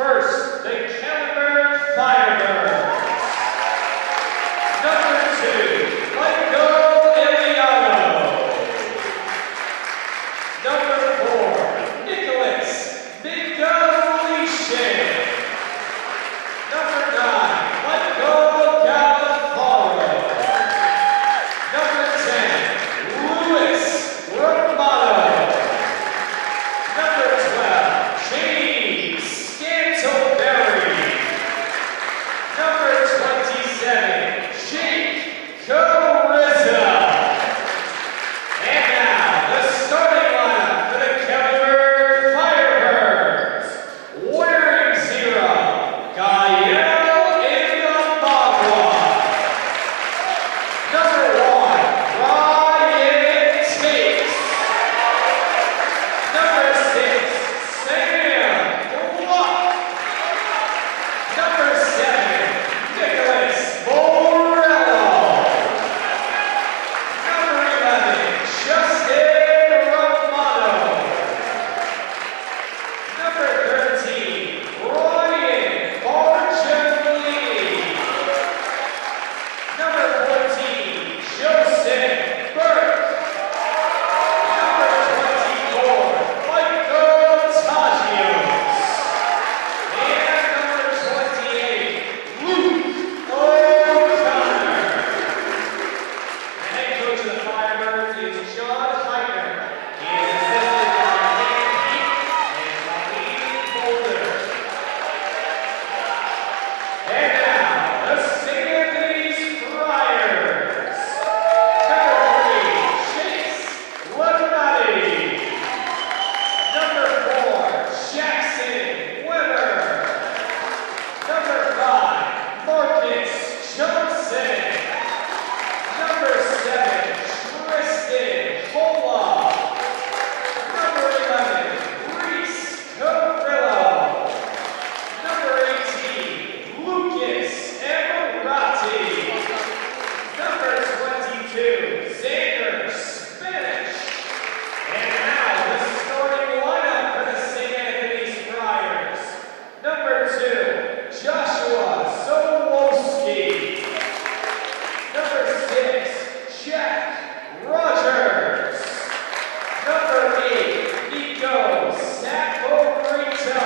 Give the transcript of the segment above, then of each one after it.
First, the Kellenberg Firebirds. Number 2, Michael Iliano. Number 4, Nicholas Miguelishin. Number 9, Michael Galafaro. Number 10, Luis Romano. Number 12, James Scantleberry. Number 27, Jake Carrizza. And now, the starting lineup for the Kellenberg Firebirds. Wearing 0, Gael Indamagwa. Number 1, Ryan Tate. Number 6, Sam Gluck. Number 7, Nicholas Morello. Number 11, Justin Romano. Number 13, Ryan Bargianini. Number 14, Joseph Burke. Number 24, Michael Tagios. And number 28, Luke O'Connor. The head coach of the Firebirds is John Heitner. He is assisted by Dan Peake and Colleen Boulder. And now, the St. Anthony's Friars. Number 3, Chase Leonardi. Number 4, Jackson Weber. Number 5, Marcus Johnson. Number 7, Tristan Hola. Number 11, Reese Carrillo. Number 18, Lucas Emirati. Number 22, Xander Spanish. And now the starting lineup for the St. Anthony's Friars. Number 2, Joshua Sowolski. Number 6, Jack Rogers. Number 8, Nico Saporito.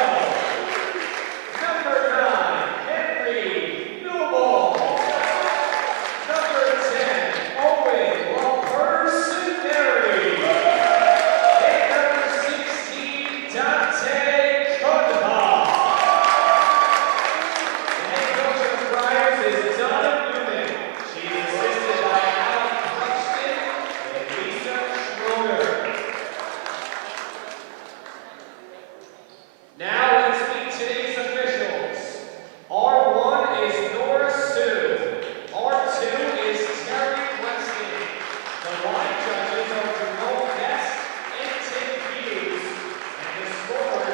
Number 9, Henry Noble. Number 10, Owen Lapersoneri. And number 16, Dante Cordova. The head coach of the Friars is Donna Newman. She is assisted by Alan Hutchton and Lisa Schroeder. Now let's meet today's officials. R1 is Nora Sue. R2 is Terry Weston. The line judges are Jerome Best and Tim Hughes. And the scorers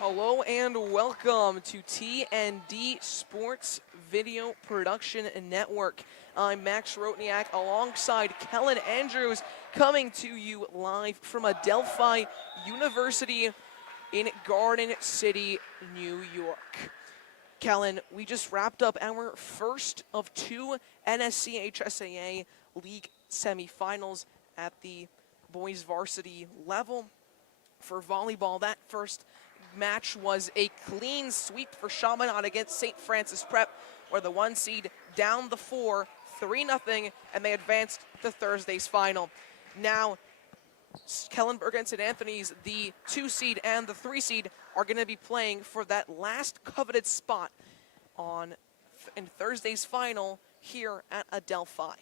Hello and welcome to T&D Sports Video Production Network. I'm Max Rotniak alongside Kellen Andrews, coming to you live from Adelphi University in Garden City, New York. Kellen, we just wrapped up our first of two NYCHSAA League semifinals at the boys varsity level. For volleyball, that first match was a clean sweep for Chaminade against St. Francis Prep, where the 1 seed down the 4, 3-0, and they advanced to Thursday's final. Now, Kellenberg and St. Anthony's, the 2 seed and the 3 seed, are going to be playing for that last coveted spot in Thursday's final here at Adelphi.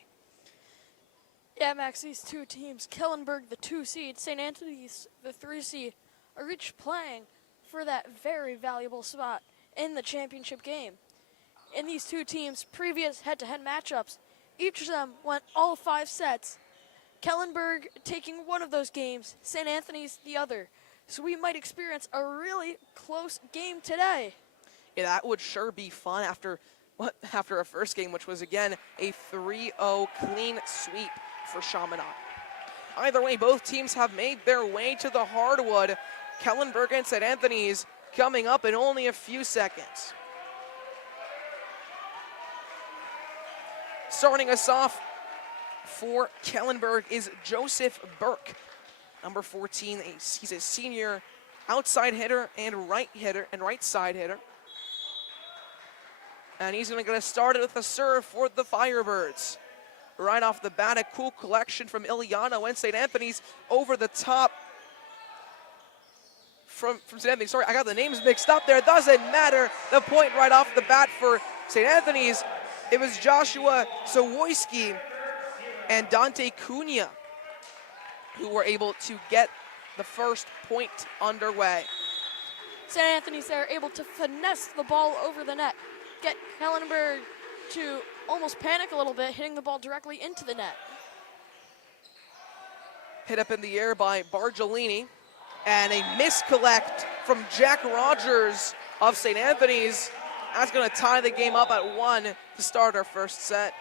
Yeah, Max, these two teams, Kellenberg, the 2 seed, St. Anthony's, the 3 seed, are each playing for that very valuable spot in the championship game. In these two teams' previous head-to-head matchups, each of them went all 5 sets. Kellenberg taking one of those games, St. Anthony's the other. So we might experience a really close game today. Yeah, that would sure be fun after a first game, which was, again, a 3-0 clean sweep for Chaminade. Either way, both teams have made their way to the hardwood. Kellenberg and St. Anthony's coming up in only a few seconds. Starting us off for Kellenberg is Joseph Burke, number 14. He's a senior outside hitter and right side hitter. And he's going to get started with a serve for the Firebirds. Right off the bat, a cool collection from Iliano and St. Anthony's over the top from St. Anthony's. Sorry, I got the names mixed up there. It doesn't matter. The point right off the bat for St. Anthony's, it was Joshua Sawoyski and Dante Cunha who were able to get the first point underway. St. Anthony's there able to finesse the ball over the net, get Kellenberg to almost panic a little bit, hitting the ball directly into the net. Hit up in the air by Bargelini, and a miscollect from Jack Rogers of St. Anthony's. That's going to tie the game up at 1 to start our first set.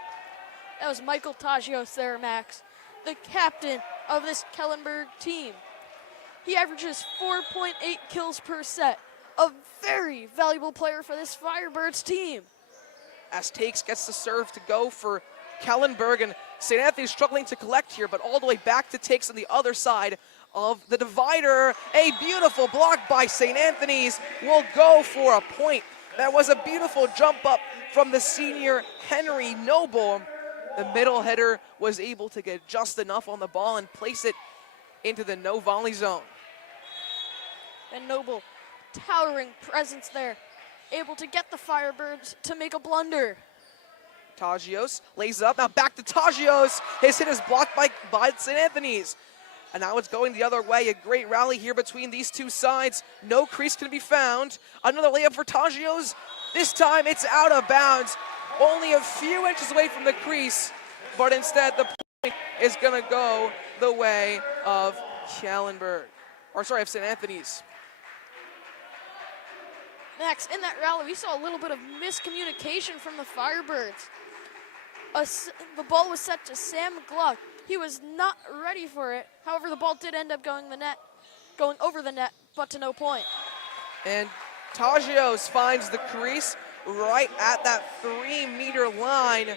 That was Michael Tagios there, Max, the captain of this Kellenberg team. He averages 4.8 kills per set, a very valuable player for this Firebirds team. As Takes gets the serve to go for Kellenberg, and St. Anthony's struggling to collect here, but all the way back to Takes on the other side of the divider. A beautiful block by St. Anthony's will go for a point. That was a beautiful jump up from the senior Henry Noble. The middle hitter was able to get just enough on the ball and place it into the no volley zone. And Noble, towering presence there, able to get the Firebirds to make a blunder. Tagios lays it up, now back to Tagios. His hit is blocked by St. Anthony's. And now it's going the other way. A great rally here between these two sides. No crease can be found. Another layup for Tagios. This time it's out of bounds. Only a few inches away from the crease, but instead the point is going to go the way of of St. Anthony's. Max, in that rally, we saw a little bit of miscommunication from the Firebirds. The ball was set to Sam Gluck. He was not ready for it. However, the ball did end up going over the net, but to no point. And Tagios finds the crease right at that 3-meter line.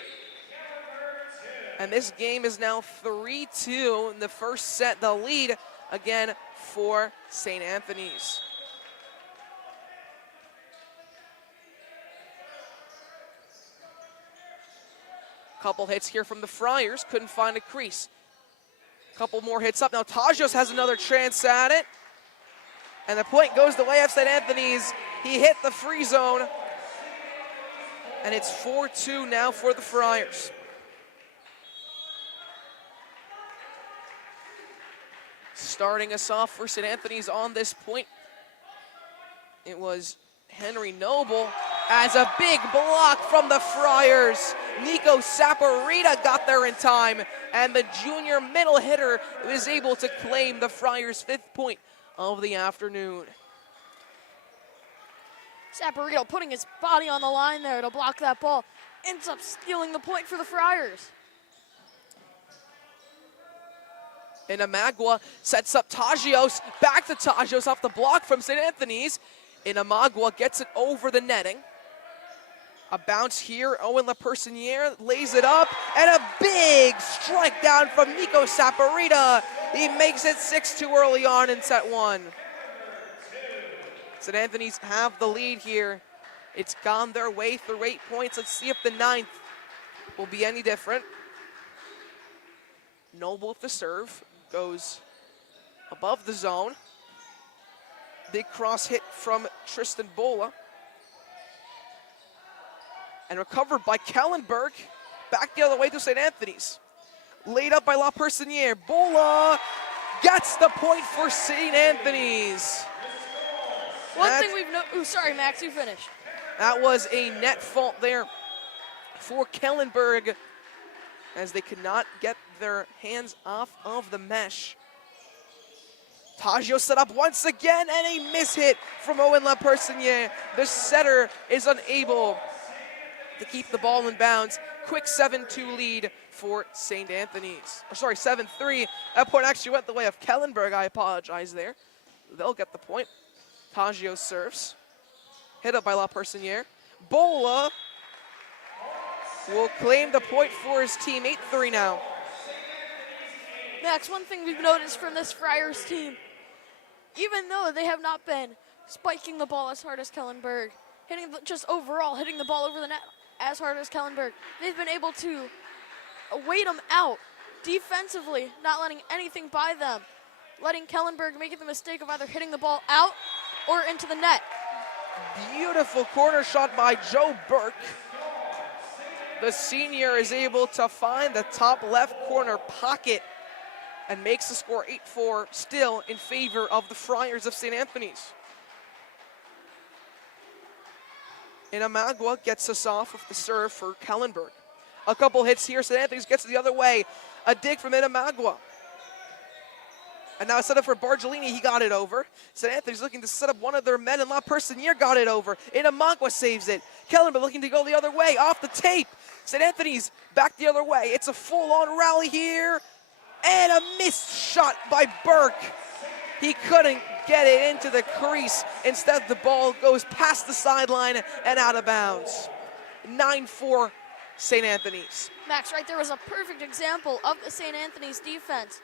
And this game is now 3-2 in the first set. The lead, again, for St. Anthony's. Couple hits here from the Friars, couldn't find a crease. Couple more hits up. Now Tagios has another chance at it. And the point goes the way of St. Anthony's. He hit the free zone. And it's 4-2 now for the Friars. Starting us off for St. Anthony's on this point, it was Henry Noble, as a big block from the Friars. Nico Saporita got there in time, and the junior middle hitter was able to claim the Friars' 5th point of the afternoon. Saporito putting his body on the line there to block that ball. Ends up stealing the point for the Friars. Inamagua sets up Tajios. Back to Tajios off the block from St. Anthony's. Inamagua gets it over the netting. A bounce here. Owen Lapersonniere lays it up. And a big strike down from Nico Saporita. He makes it 6-2 early on in set one. St. Anthony's have the lead here. It's gone their way through 8 points. Let's see if the ninth will be any different. Noble with the serve. Goes above the zone. Big cross hit from Tristan Bola. And recovered by Kellenberg. Back the other way to St. Anthony's. Laid up by Lapersonniere. Bola gets the point for St. Anthony's. One thing we've sorry, Max, you finish. That was a net fault there for Kellenberg, as they could not get their hands off of the mesh. Taggio set up once again, and a mishit from Owen Lapersonniere. The setter is unable to keep the ball in bounds. Quick 7-2 lead for St. Anthony's. Or sorry, 7-3. That point actually went the way of Kellenberg. I apologize there. They'll get the point. Taggio serves. Hit up by Lapersonniere. Bola will claim the point for his team. 8-3 now. Max, one thing we've noticed from this Friars team, even though they have not been spiking the ball as hard as Kellenberg, just overall hitting the ball over the net as hard as Kellenberg, they've been able to wait them out defensively, not letting anything by them, letting Kellenberg make the mistake of either hitting the ball out or into the net. Beautiful corner shot by Joe Burke. The senior is able to find the top left corner pocket and makes the score 8-4, still in favor of the Friars of St. Anthony's. Inamagua gets us off with the serve for Kellenberg. A couple hits here, St. Anthony's gets it the other way. A dig from Inamagua. And now a setup for Bargelini, he got it over. St. Anthony's looking to set up one of their men, and Lapersonniere got it over. Inamagua saves it. Kellenberg looking to go the other way, off the tape. St. Anthony's back the other way. It's a full-on rally here. And a missed shot by Burke. He couldn't get it into the crease. Instead, the ball goes past the sideline and out of bounds. 9-4 St. Anthony's. Max, right there was a perfect example of the St. Anthony's defense,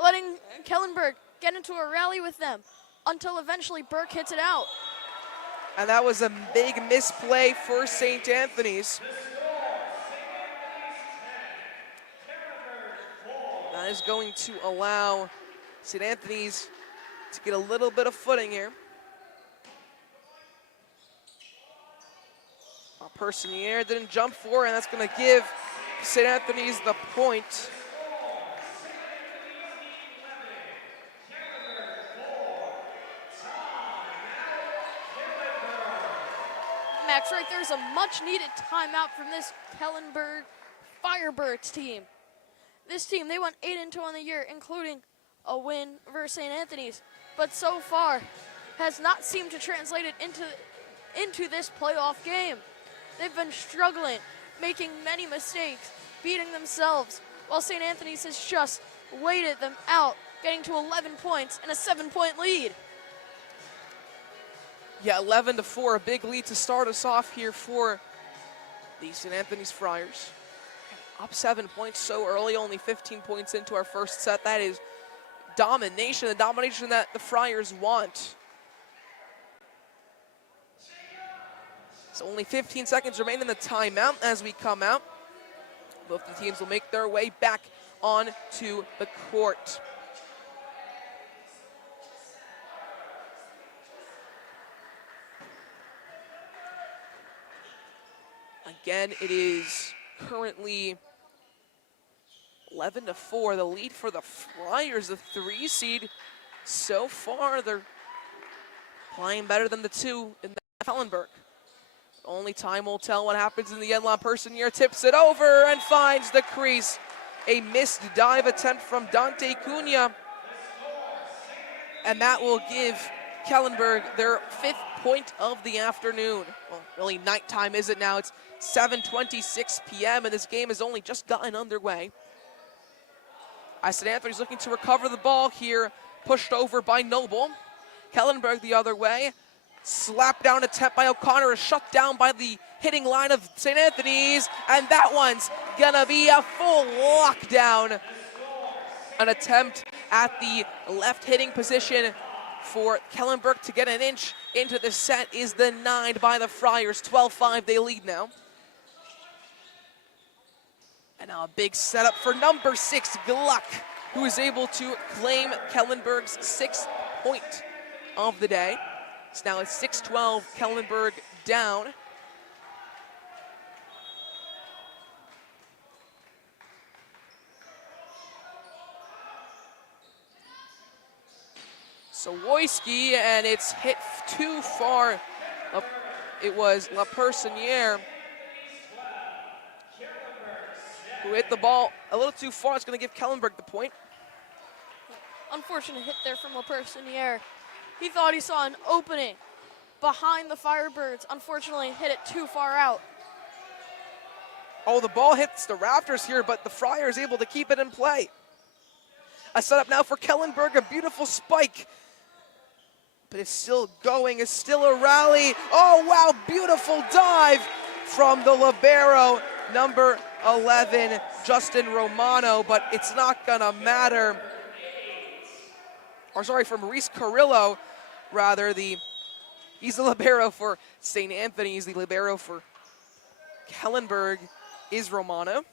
letting Kellenberg get into a rally with them until eventually Burke hits it out. And that was a big misplay for St. Anthony's. That is going to allow St. Anthony's to get a little bit of footing here. Lapersonniere didn't jump for it, and that's going to give St. Anthony's the point. Max, right there's a much-needed timeout from this Kellenberg Firebirds team. This team, they went 8-2 on the year, including a win versus St. Anthony's, but so far has not seemed to translate it into this playoff game. They've been struggling, making many mistakes, beating themselves, while St. Anthony's has just waited them out, getting to 11 points and a 7-point lead. Yeah, 11-4, a big lead to start us off here for the St. Anthony's Friars. Up 7 points so early, only 15 points into our first set. That is domination, the domination that the Friars want. So only 15 seconds remain in the timeout as we come out. Both the teams will make their way back onto the court. Again, it is currently 11-4, the lead for the Friars, the 3 seed. So far, they're playing better than the 2 in Kellenberg. Only time will tell what happens in the end. Lapersonniere tips it over and finds the crease. A missed dive attempt from Dante Cunha. And that will give Kellenberg their 5th point of the afternoon. Well, really nighttime is it now? It's 7:26 p.m. and this game has only just gotten underway. As St. Anthony's looking to recover the ball here, pushed over by Noble. Kellenberg the other way. Slap down attempt by O'Connor is shut down by the hitting line of St. Anthony's, and that one's gonna be a full lockdown. An attempt at the left hitting position for Kellenberg to get an inch into the set is denied by the Friars. 12-5, they lead now. And now a big setup for number 6, Gluck, who is able to claim Kellenberg's 6th point of the day. It's now at 6-12, Kellenberg down. Sawojski, and it's hit too far. It was Lapersonniere who hit the ball a little too far. It's going to give Kellenberg the point. Unfortunate hit there from Lapersonniere. He thought he saw an opening behind the Firebirds. Unfortunately, hit it too far out. Oh, the ball hits the rafters here, but the Friars able to keep it in play. A setup now for Kellenberg, a beautiful spike. But it's still going, it's still a rally. Oh, wow, beautiful dive from the libero, number 11, Justin Romano, but it's not gonna matter. Or sorry, for Maurice Carrillo, rather, he's the libero for St. Anthony's, the libero for Kellenberg is Romano.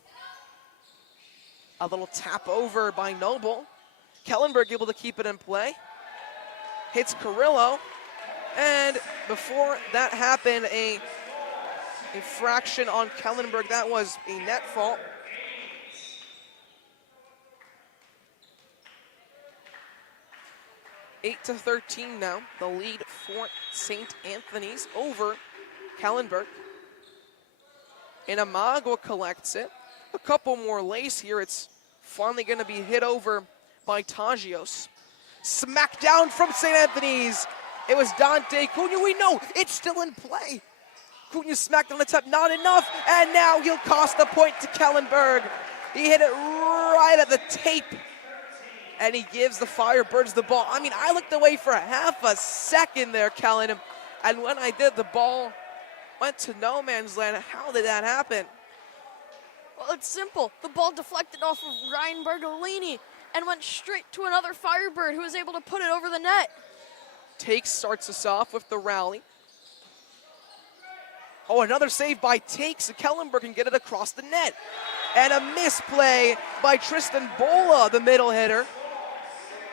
A little tap over by Noble. Kellenberg able to keep it in play. Hits Carrillo, and before that happened, a fraction on Kellenberg. That was a net fault. Eight to 13 now, the lead for St. Anthony's over Kellenberg. And Amagua collects it. A couple more lace here. It's finally going to be hit over by Tagios. Smack down from St. Anthony's. It was Dante Cunha. We know it's still in play. Cunha smacked on the top, not enough, and now he'll cost the point to Kellenberg. He hit it right at the tape, and he gives the Firebirds the ball. I mean, I looked away for half a second there, Kellen, and when I did, the ball went to no man's land. How did that happen? Well, it's simple. The ball deflected off of Ryan Bergolini and went straight to another Firebird who was able to put it over the net. Takes starts us off with the rally. Oh, another save by Takes, and Kellenberg can get it across the net. And a misplay by Tristan Bola, the middle hitter,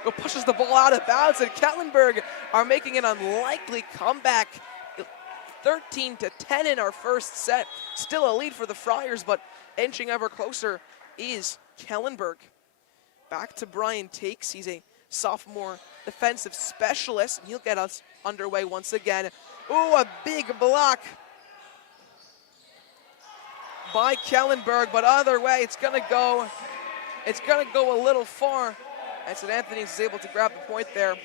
who pushes the ball out of bounds, and Kellenberg are making an unlikely comeback. 13-10 in our first set. Still a lead for the Friars, but inching ever closer is Kellenberg. Back to Brian Takes. He's a sophomore defensive specialist, and he'll get us underway once again. Ooh, a big block by Kellenberg, but other way, it's gonna go a little far, and St. Anthony's is able to grab the point there.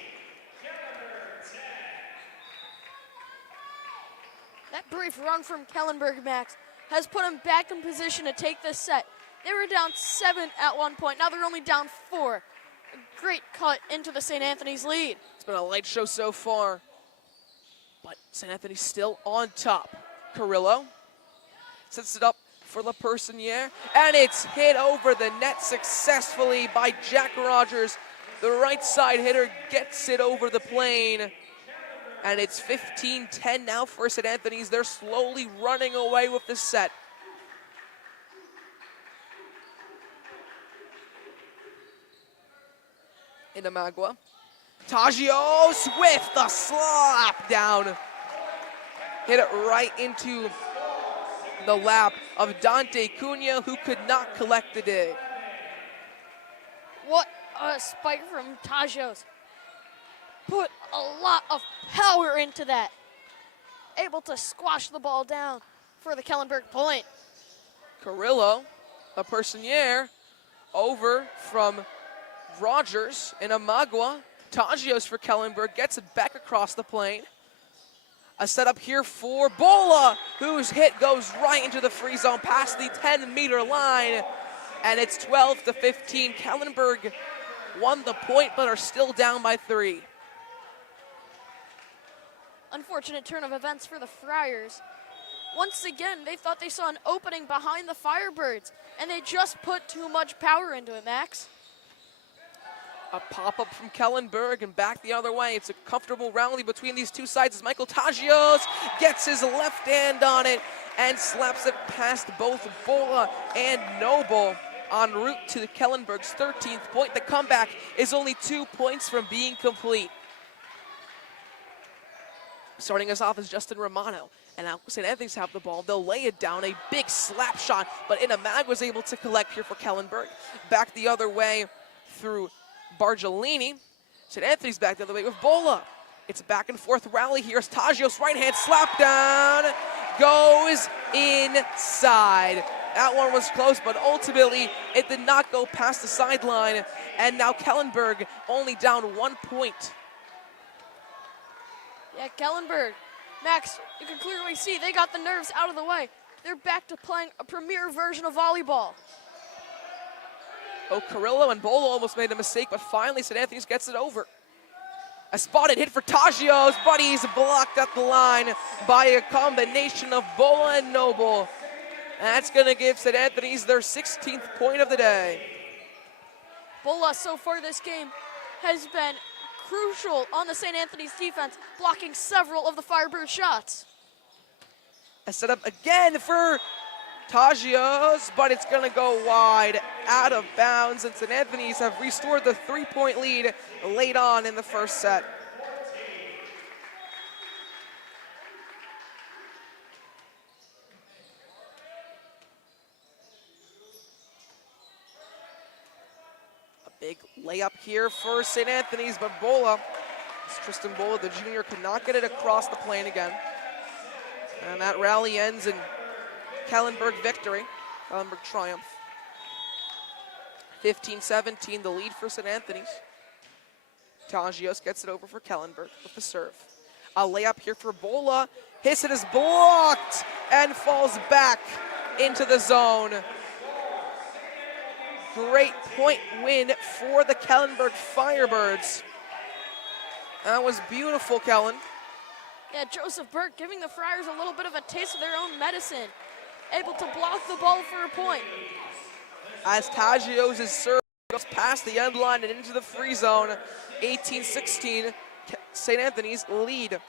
That brief run from Kellenberg, Max, has put him back in position to take this set. They were down 7 at one point. Now they're only down 4. A great cut into the St. Anthony's lead. It's been a light show so far, but St. Anthony's still on top. Carrillo sets it up for Lapersonniere, and it's hit over the net successfully by Jack Rogers. The right side hitter gets it over the plane, and it's 15-10 now for St. Anthony's. They're slowly running away with the set. Into Magua. Tagios with the slap down. Hit it right into the lap of Dante Cunha, who could not collect the dig. What a spike from Tagios. Put a lot of power into that. Able to squash the ball down for the Kellenberg point. Carrillo, Lapersonniere, over from Rogers and Amagua. Tagios for Kellenberg gets it back across the plane. A setup here for Bola, whose hit goes right into the free zone past the 10-meter line. And it's 12-15. Kellenberg won the point, but are still down by 3. Unfortunate turn of events for the Friars. Once again, they thought they saw an opening behind the Firebirds, and they just put too much power into it, Max. A pop-up from Kellenberg and back the other way. It's a comfortable rally between these two sides as Michael Tagios gets his left hand on it and slaps it past both Bola and Noble en route to the Kellenberg's 13th point. The comeback is only 2 points from being complete. Starting us off is Justin Romano. And now St. Anthony's have the ball. They'll lay it down, a big slap shot, but Inamag was able to collect here for Kellenberg. Back the other way through Bargelini. St. Anthony's back the other way with Bola. It's a back and forth rally here as Tagios' right hand slap down goes inside. That one was close, but ultimately it did not go past the sideline. And now Kellenberg only down 1 point. Yeah, Kellenberg. Max, you can clearly see they got the nerves out of the way. They're back to playing a premier version of volleyball. Oh, Carrillo and Bola almost made a mistake, but finally St. Anthony's gets it over. A spotted hit for Tagios, but he's blocked at the line by a combination of Bola and Noble. And that's going to give St. Anthony's their 16th point of the day. Bola so far this game has been crucial on the St. Anthony's defense, blocking several of the Firebird shots. A setup again for Tagios, but it's going to go wide, out of bounds, and St. Anthony's have restored the 3-point lead late on in the first set. A big layup here for St. Anthony's, but Bola, Tristan Bola, the junior, could not get it across the plane again. And that rally ends in Kellenberg victory, Kellenberg triumph. 15-17, the lead for St. Anthony's. Tagios gets it over for Kellenberg with the serve. A layup here for Bola. His hit is blocked and falls back into the zone. Great point win for the Kellenberg Firebirds. That was beautiful, Kellen. Yeah, Joseph Burke giving the Friars a little bit of a taste of their own medicine. Able to block the ball for a point. As Tagios' serve goes past the end line and into the free zone, 18-16, St. Anthony's lead.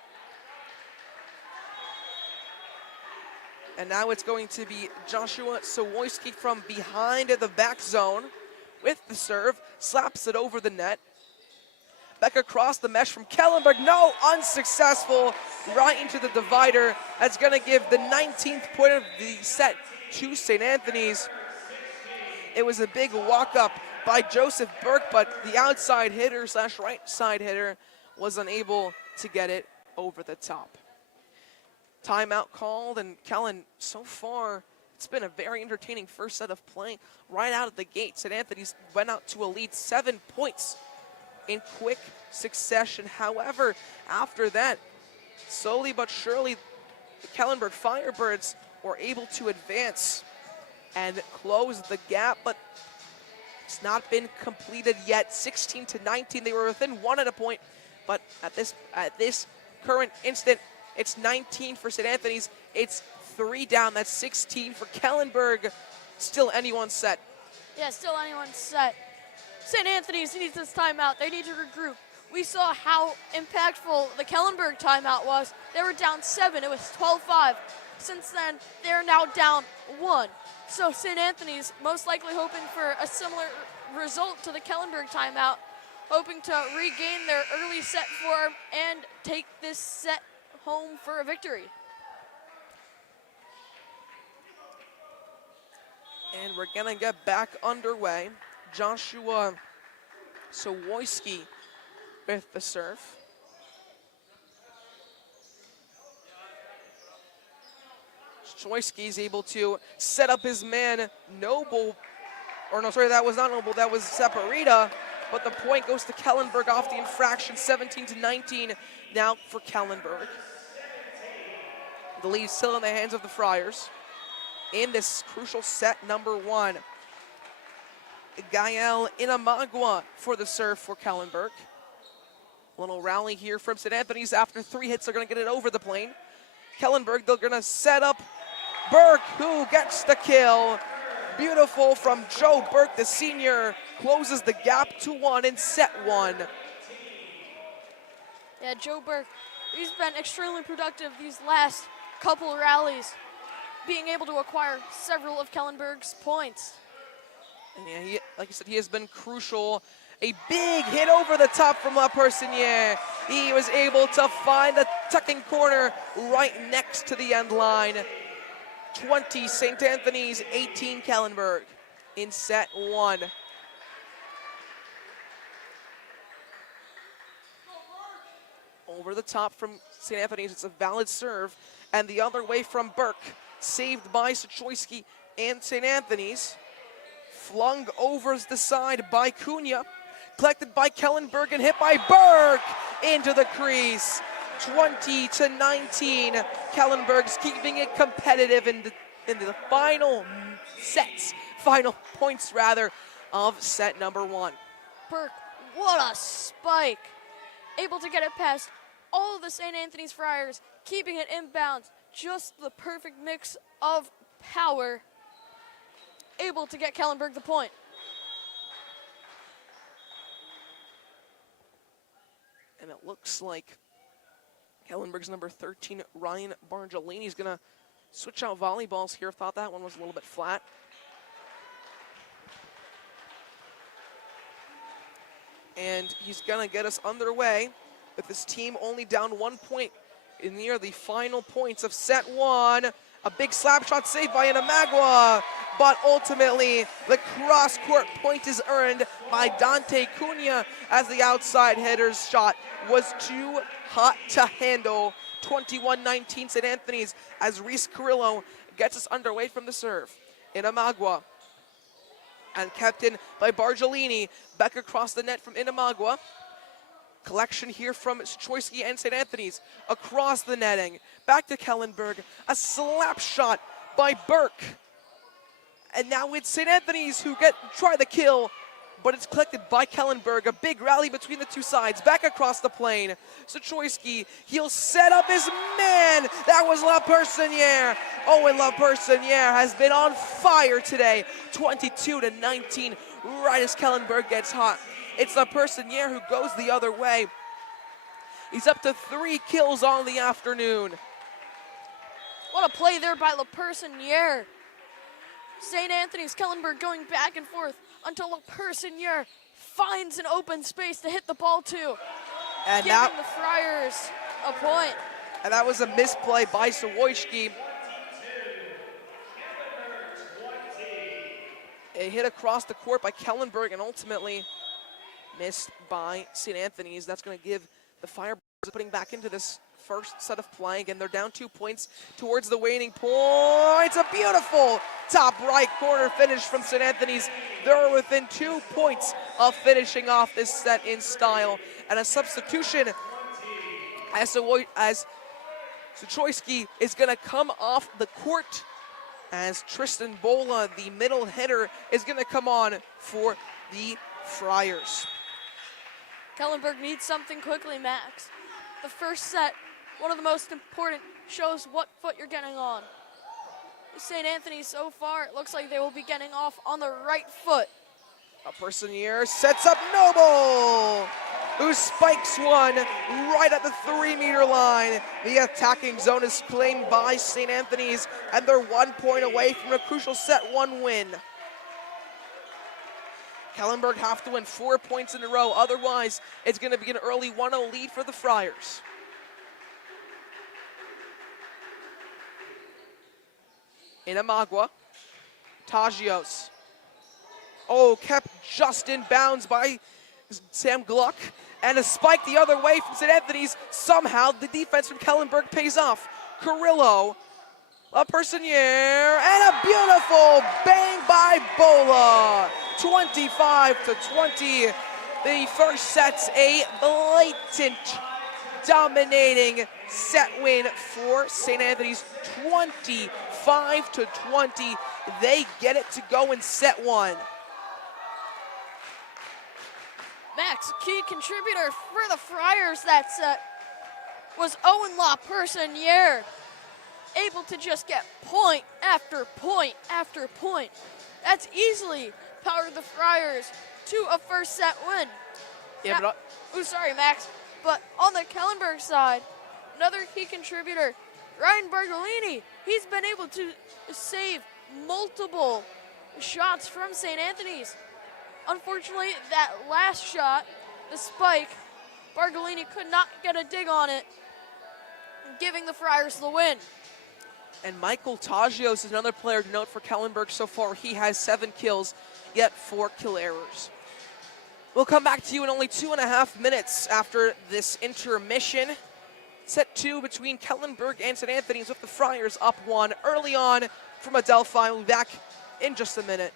And now it's going to be Joshua Sawoyski from behind the back zone with the serve, slaps it over the net. Back across the mesh from Kellenberg, no, unsuccessful, right into the divider. That's gonna give the 19th point of the set to St. Anthony's. It was a big walk-up by Joseph Burke, but the outside hitter / right side hitter was unable to get it over the top. Timeout called, and Kellen, so far, it's been a very entertaining first set of play right out of the gate. St. Anthony's went out to a lead 7 points in quick succession. However, after that, slowly but surely, the Kellenberg Firebirds were able to advance and close the gap, but it's not been completed yet. 16-19, they were within 1 at a point, but at this current instant, it's 19 for St. Anthony's. It's 3 down. That's 16 for Kellenberg. Still anyone's set. Yeah, still anyone's set. St. Anthony's needs this timeout. They need to regroup. We saw how impactful the Kellenberg timeout was. They were down 7. It was 12-5. Since then, they're now down 1. So St. Anthony's most likely hoping for a similar result to the Kellenberg timeout, hoping to regain their early set form and take this set home for a victory. And we're gonna get back underway. Joshua Sawoyski with the serve. Sawoyski is able to set up his man, Noble, or no, sorry, that was not Noble, that was Saporita, but the point goes to Kellenberg off the infraction, 17-19 now for Kellenberg. The lead still in the hands of the Friars in this crucial set number 1. Gael Inamagua for the serve for Kellenberg. Little rally here from St. Anthony's. After 3 hits, they're going to get it over the plane. Kellenberg, they're going to set up Burke, who gets the kill. Beautiful from Joe Burke, the senior, closes the gap to 1 in set 1. Yeah, Joe Burke, he's been extremely productive these last couple of rallies, being able to acquire several of Kellenberg's points. And yeah, like I said, he has been crucial. A big hit over the top from La Persinier. He was able to find the tucking corner right next to the end line. 20 St. Anthony's, 18 Kellenberg in set 1. Over the top from St. Anthony's, it's a valid serve. And the other way from Burke, saved by Sochoisky and St. Anthony's. Flung over the side by Cunha. Collected by Kellenberg and hit by Burke into the crease. 20-19. Kellenberg's keeping it competitive in the final sets, final points rather, of set number 1. Burke, what a spike. Able to get it past all of the St. Anthony's Friars, keeping it inbounds. Just the perfect mix of power. Able to get Kellenberg the point. And it looks like Kellenberg's number 13, Ryan Bargelini, is going to switch out volleyballs here. Thought that one was a little bit flat. And he's going to get us underway with his team only down 1 point in near the final points of set 1. A big slap shot saved by Inamagua, but ultimately the cross-court point is earned by Dante Cunha as the outside hitter's shot was too hot to handle. 21-19 St. Anthony's as Reese Carrillo gets us underway from the serve. Inamagua and kept in by Bargelini. Back across the net from Inamagua. Collection here from Sochoisky and St. Anthony's. Across the netting. Back to Kellenberg. A slap shot by Burke. And now it's St. Anthony's who try the kill, but it's collected by Kellenberg. A big rally between the two sides. Back across the plane. Sochoisky, he'll set up his man. That was La Persinier. Owen La Persinier has been on fire today. 22-19, right as Kellenberg gets hot. It's La Persinier who goes the other way. He's up to 3 kills on the afternoon. What a play there by La Persinier. St. Anthony's, Kellenberg going back and forth until La Persinier finds an open space to hit the ball to, and giving the Friars a point. And that was a misplay by Sochoisky. A hit across the court by Kellenberg and ultimately missed by St. Anthony's. That's going to give the Firebirds putting back into this first set of play. Again, they're down 2 points towards the waning points. A beautiful top right corner finish from St. Anthony's. They're within 2 points of finishing off this set in style. And a substitution as Sochoisky is going to come off the court as Tristan Bola, the middle hitter, is going to come on for the Friars. Kellenberg needs something quickly, Max. The first set, one of the most important, shows what foot you're getting on. St. Anthony so far, it looks like they will be getting off on the right foot. A Persinier sets up Noble, who spikes one right at the 3-meter line. The attacking zone is claimed by St. Anthony's, and they're 1 point away from a crucial set 1 win. Kellenberg have to win 4 points in a row, otherwise it's going to be an early 1-0 lead for the Friars. Inamagua, Tagios. Oh, kept just in bounds by Sam Gluck. And a spike the other way from St. Anthony's. Somehow the defense from Kellenberg pays off. Carrillo, La Persinier, and a beautiful bang by Bola. 25-20. The first set's a blatant, dominating set win for St. Anthony's, 25-20. They get it to go in set one. Max, key contributor for the Friars that set was Owen LaPersonniere, able to just get point after point after point. That's easily powered the Friars to a first set win. Yeah, now, sorry, Max. But on the Kellenberg side, another key contributor, Ryan Bargolini, he's been able to save multiple shots from St. Anthony's. Unfortunately, that last shot, the spike, Bargolini could not get a dig on it, giving the Friars the win. And Michael Tagios is another player to note for Kellenberg so far. He has 7 kills, yet 4 kill errors. We'll come back to you in only 2.5 minutes after this intermission. Set 2 between Kellenberg and St. Anthony's with the Friars up 1 early on from Adelphi. We'll be back in just a minute.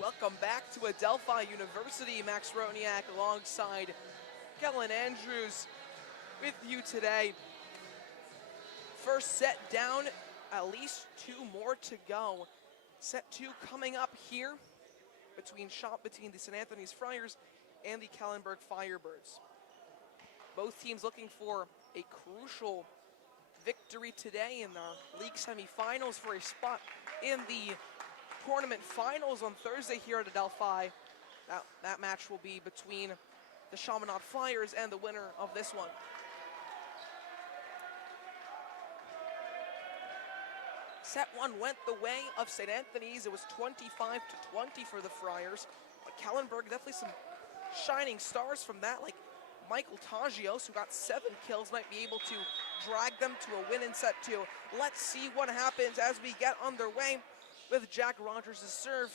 Welcome back to Adelphi University. Max Rotniak alongside Kellen Andrews with you today. First set down, at least 2 more to go. Set 2 coming up here between the St. Anthony's Friars and the Kellenberg Firebirds. Both teams looking for a crucial victory today in the league semifinals for a spot in the tournament finals on Thursday here at Adelphi. That match will be between the Chaminade Flyers and the winner of this one. Set 1 went the way of St. Anthony's. It was 25-20 for the Friars. But Kellenberg, definitely some shining stars from that, like Michael Tagios, who got 7 kills, might be able to drag them to a win in set 2. Let's see what happens as we get underway with Jack Rogers' serve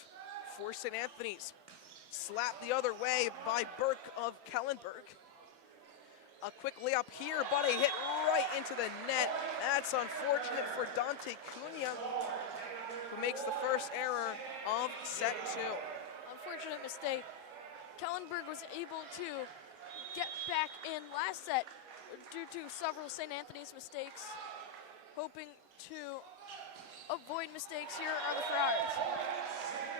for St. Anthony's. Slapped the other way by Burke of Kellenberg. A quick layup here, but a hit right into the net. That's unfortunate for Dante Cunha, who makes the first error of set 2. Unfortunate mistake. Kellenberg was able to get back in last set due to several St. Anthony's mistakes. Hoping to avoid mistakes here are the Friars.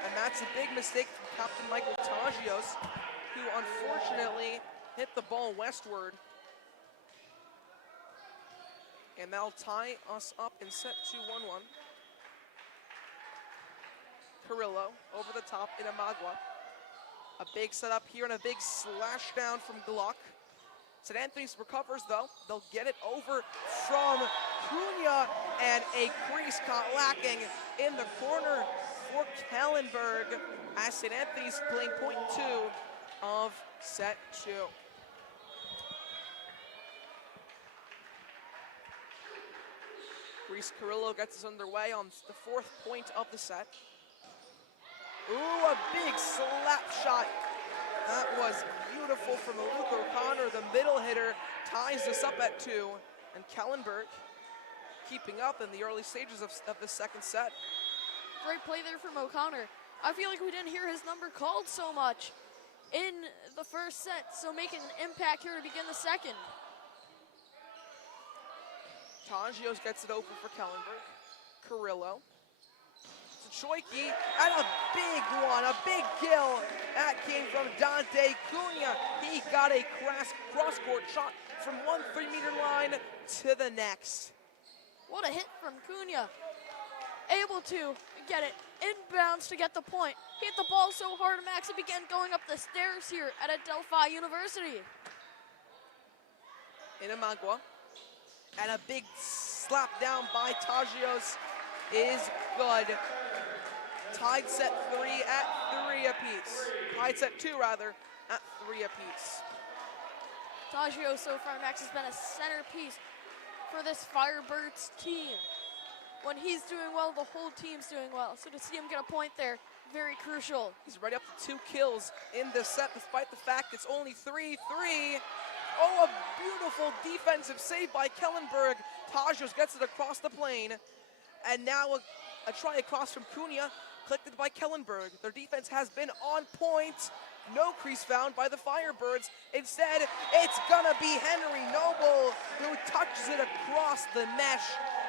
And that's a big mistake from Captain Michael Tagios, who unfortunately hit the ball westward. And that'll tie us up in set 2, 1-1. Carrillo over the top in Amagua. A big setup here and a big slash down from Gluck. St. Anthony's recovers though. They'll get it over from Cunha, and a crease caught lacking in the corner for Kellenberg as St. Anthony's playing point 2 of set 2. Reese Carrillo gets us underway on the 4th point of the set. Ooh, a big slap shot. That was beautiful from Luke O'Connor. The middle hitter ties us up at 2. And Kellenberg keeping up in the early stages of the second set. Great play there from O'Connor. I feel like we didn't hear his number called so much in the first set, so making an impact here to begin the second. Tagios gets it open for Kellenberg. Carrillo. Choiki, and a big one, a big kill. That came from Dante Cunha. He got a cross-court shot from 1 3-meter line to the next. What a hit from Cunha. Able to get it inbounds to get the point. He hit the ball so hard, Max, it began going up the stairs here at Adelphi University. In Amagua. And a big slap down by Tagios is good. Tied set 3 at 3 apiece. Tied set 2 rather, at 3 apiece. Tagios so far, Max, has been a centerpiece for this Firebirds team. When he's doing well, the whole team's doing well. So to see him get a point there, very crucial. He's ready up to 2 kills in this set, despite the fact it's only 3-3. Oh, a beautiful defensive save by Kellenberg. Tagios gets it across the plane. And now a try across from Cunha, collected by Kellenberg. Their defense has been on point. No crease found by the Firebirds. Instead, it's gonna be Henry Noble who touches it across the mesh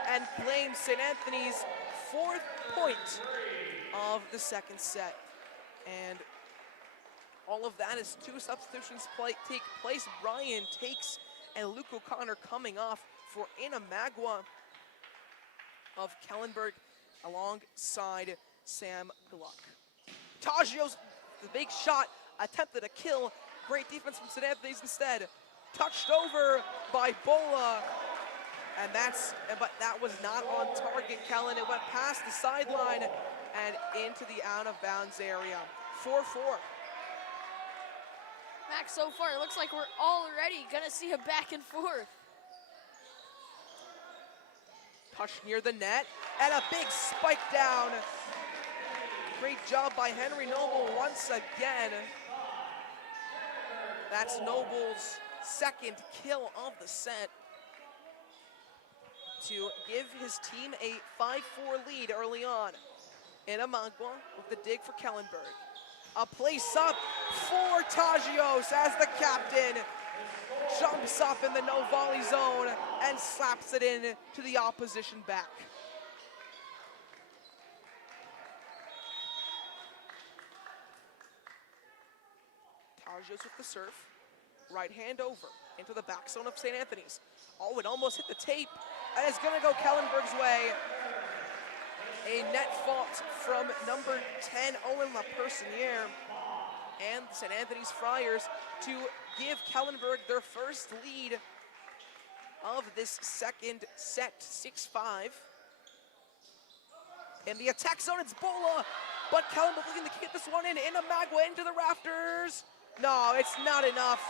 and claims St. Anthony's 4th point of the second set. And all of that as 2 substitutions take place. Brian takes and Luke O'Connor coming off for Inamagua of Kellenberg alongside Sam Gluck. Tagios, the big shot, attempted a kill. Great defense from St. Anthony's instead. Touched over by Bola. But that was not on target, Kellen. It went past the sideline and into the out-of-bounds area. 4-4. Max, so far, it looks like we're already gonna see a back and forth. Touch near the net, and a big spike down. Great job by Henry Noble once again. That's Noble's 2nd kill of the set to give his team a 5-4 lead early on. Inamagua with the dig for Kellenberg. A place up for Tagios as the captain jumps up in the no volley zone and slaps it in to the opposition back. Tagios with the serve, right hand over into the back zone of St. Anthony's. Oh, it almost hit the tape, and it's gonna go Kellenberg's way. A net fault from number 10, Owen LaPersonniere, and St. Anthony's Friars to give Kellenberg their first lead of this second set, 6-5. In the attack zone, it's Bola, but Kellenberg looking to get this one in. Inamagua into the rafters. No, it's not enough.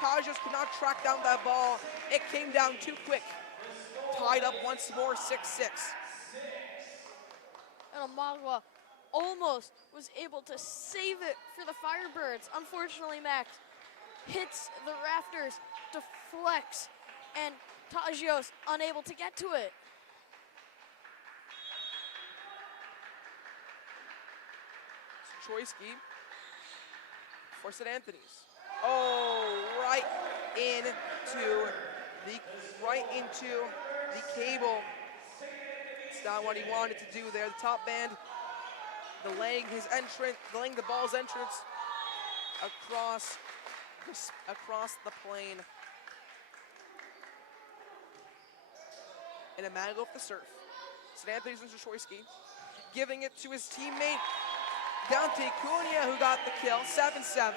Tagios could not track down that ball. It came down too quick. Tied up once more, 6-6. And Amagua almost was able to save it for the Firebirds. Unfortunately, Max hits the rafters, deflects, and Tagios unable to get to it. Zachoyski for St. Anthony's. Oh, right into the cable. It's not what he wanted to do there. The top band delaying the ball's entrance across the plane. And Amago off the serve. St. Anthony's and Zachoyski giving it to his teammate Dante Cunha, who got the kill. 7-7.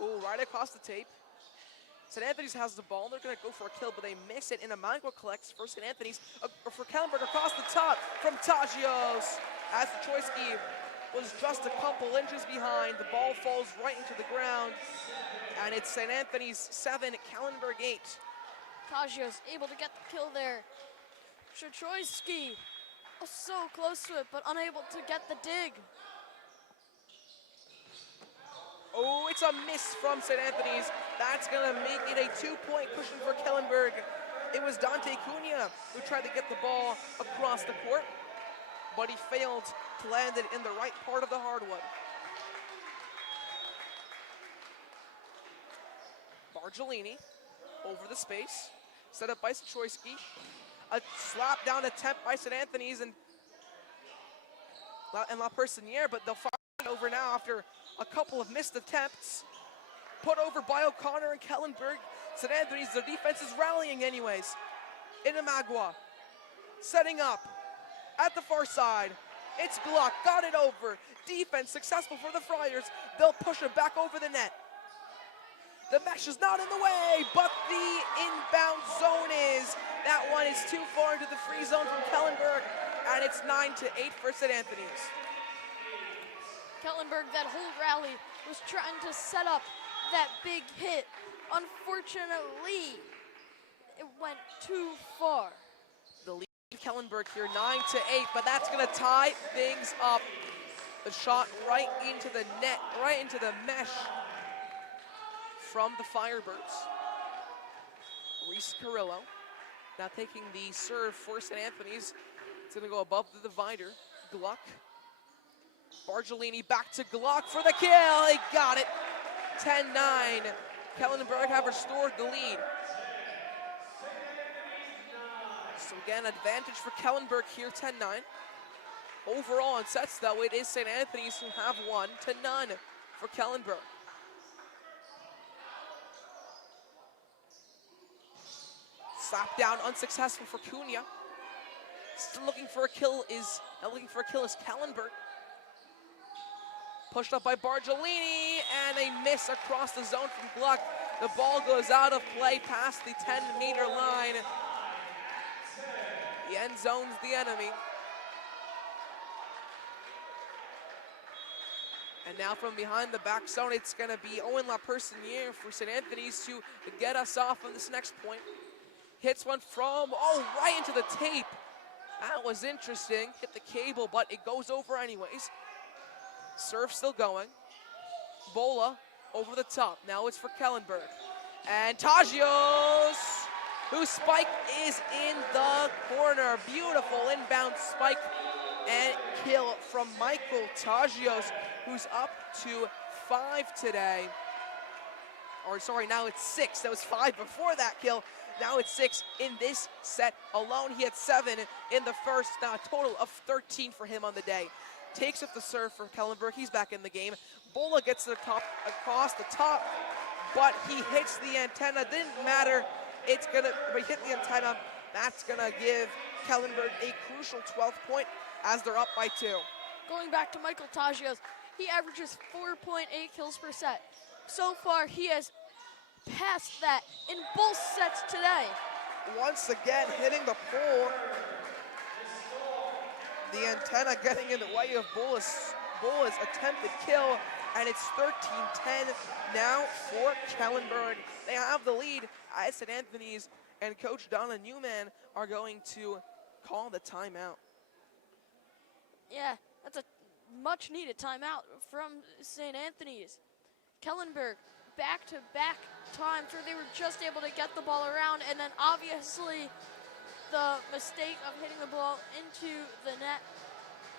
Oh, right across the tape. St. Anthony's has the ball. They're going to go for a kill, but they miss it. And Amago collects for St. Anthony's, for Kellenberg across the top from Tagios. As Zachoyski was just a couple inches behind, the ball falls right into the ground. And it's St. Anthony's 7, Kellenberg 8. Tagios able to get the kill there. Zachoyski so close to it, but unable to get the dig. Oh, it's a miss from St. Anthony's. That's going to make it a 2-point cushion for Kellenberg. It was Dante Cunha who tried to get the ball across the court, but he failed to land it in the right part of the hardwood. Bargellini over the space, set up by Zachoyski. A slap down attempt by St. Anthony's and La Persiniere, but they'll find over now after a couple of missed attempts. Put over by O'Connor and Kellenberg. St. Anthony's, their defense is rallying anyways. Inamagua setting up at the far side. It's Gluck, got it over. Defense successful for the Friars. They'll push it back over the net. The mesh is not in the way, but the inbound zone is. That one is too far into the free zone from Kellenberg, and it's 9-8 for St. Anthony's. Kellenberg, that whole rally, was trying to set up that big hit. Unfortunately, it went too far. The lead of Kellenberg here, 9-8, but that's going to tie things up. The shot right into the net, right into the mesh from the Firebirds. Reese Carrillo now taking the serve for St. Anthony's. It's going to go above the divider. Gluck. Bargellini back to Gluck for the kill. He got it. 10-9. Kellenberg have restored the lead. So again, advantage for Kellenberg here, 10-9. Overall on sets, though, it is St. Anthony's who have won, 10-9 for Kellenberg. Slap down unsuccessful for Cunha. Still looking for a kill is Kellenberg. Pushed up by Bargellini, and a miss across the zone from Gluck. The ball goes out of play past the 10-meter line. The end zone's the enemy. And now from behind the back zone, it's going to be Owen Lapersiniere for St. Anthony's to get us off of this next point. Hits one from, right into the tape. That was interesting. Hit the cable, but it goes over anyways. Serve still going. Bola over the top. Now it's for Kellenberg. And Tagios, whose spike is in the corner. Beautiful inbound spike and kill from Michael Tagios, who's up to 5 today. Or sorry, now it's 6. That was 5 before that kill. Now it's 6 in this set alone. He had 7 in the first. Now a total of 13 for him on the day. Takes up the serve for Kellenberg. He's back in the game. Bola gets to the top, across the top, but he hits the antenna. Didn't matter. But he hit the antenna. That's gonna give Kellenberg a crucial 12th point as they're up by 2. Going back to Michael Tagios, he averages 4.8 kills per set. So far, he has passed that in both sets today. Once again, hitting the pole. The antenna getting in the way of Bola's attempted kill, and it's 13-10 now for Kellenberg. They have the lead at St. Anthony's, and Coach Donna Newman are going to call the timeout. Yeah, that's a much needed timeout from St. Anthony's. Kellenberg, back-to-back times where they were just able to get the ball around, and then obviously the mistake of hitting the ball into the net.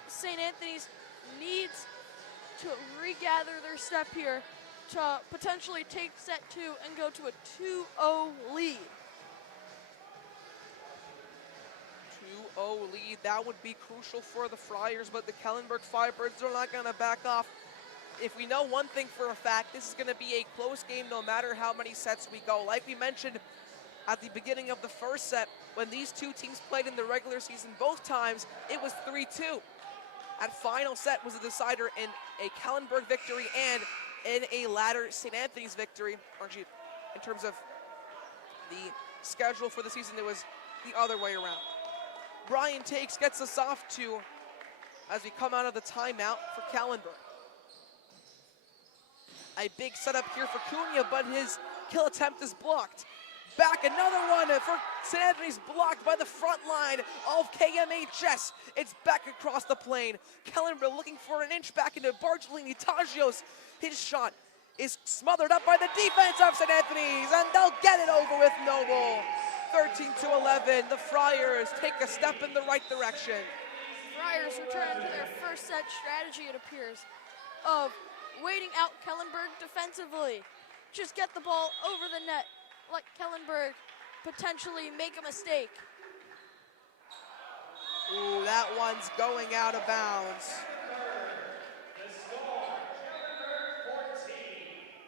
St. Anthony's needs to regather their step here to potentially take set 2 and go to a 2-0 lead. 2-0 lead, that would be crucial for the Friars, but the Kellenberg Firebirds are not going to back off. If we know one thing for a fact, this is going to be a close game no matter how many sets we go. Like we mentioned at the beginning of the first set, when these two teams played in the regular season, both times it was 3-2. That final set was a decider in a Kellenberg victory and in a latter St. Anthony's victory. Or actually, in terms of the schedule for the season, it was the other way around. Brian Takes gets us off to as we come out of the timeout for Kellenberg. A big setup here for Cunha, but his kill attempt is blocked. Back, another one for St. Anthony's, blocked by the front line of KMHS. It's back across the plane. Kellenberg looking for an inch back into Bartolini. Tagios, his shot is smothered up by the defense of St. Anthony's, and they'll get it over with Noble. 13-11, the Friars take a step in the right direction. Friars return to their first set strategy, it appears, of waiting out Kellenberg defensively. Just get the ball over the net. Let Kellenberg potentially make a mistake. Ooh, that one's going out of bounds.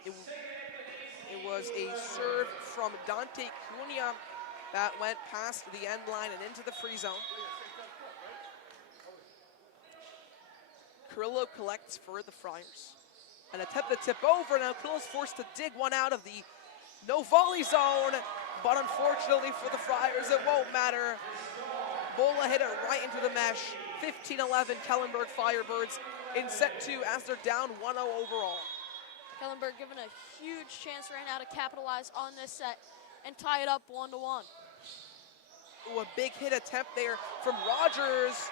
It was a serve from Dante Cunha that went past the end line and into the free zone. Carrillo collects for the Friars. An attempt to tip over, now Carrillo's forced to dig one out of the no volley zone, but unfortunately for the Friars, it won't matter. Bola hit it right into the mesh. 15-11 Kellenberg Firebirds in set 2 as they're down 1-0 overall. Kellenberg given a huge chance right now to capitalize on this set and tie it up 1-1. Ooh, a big hit attempt there from Rogers,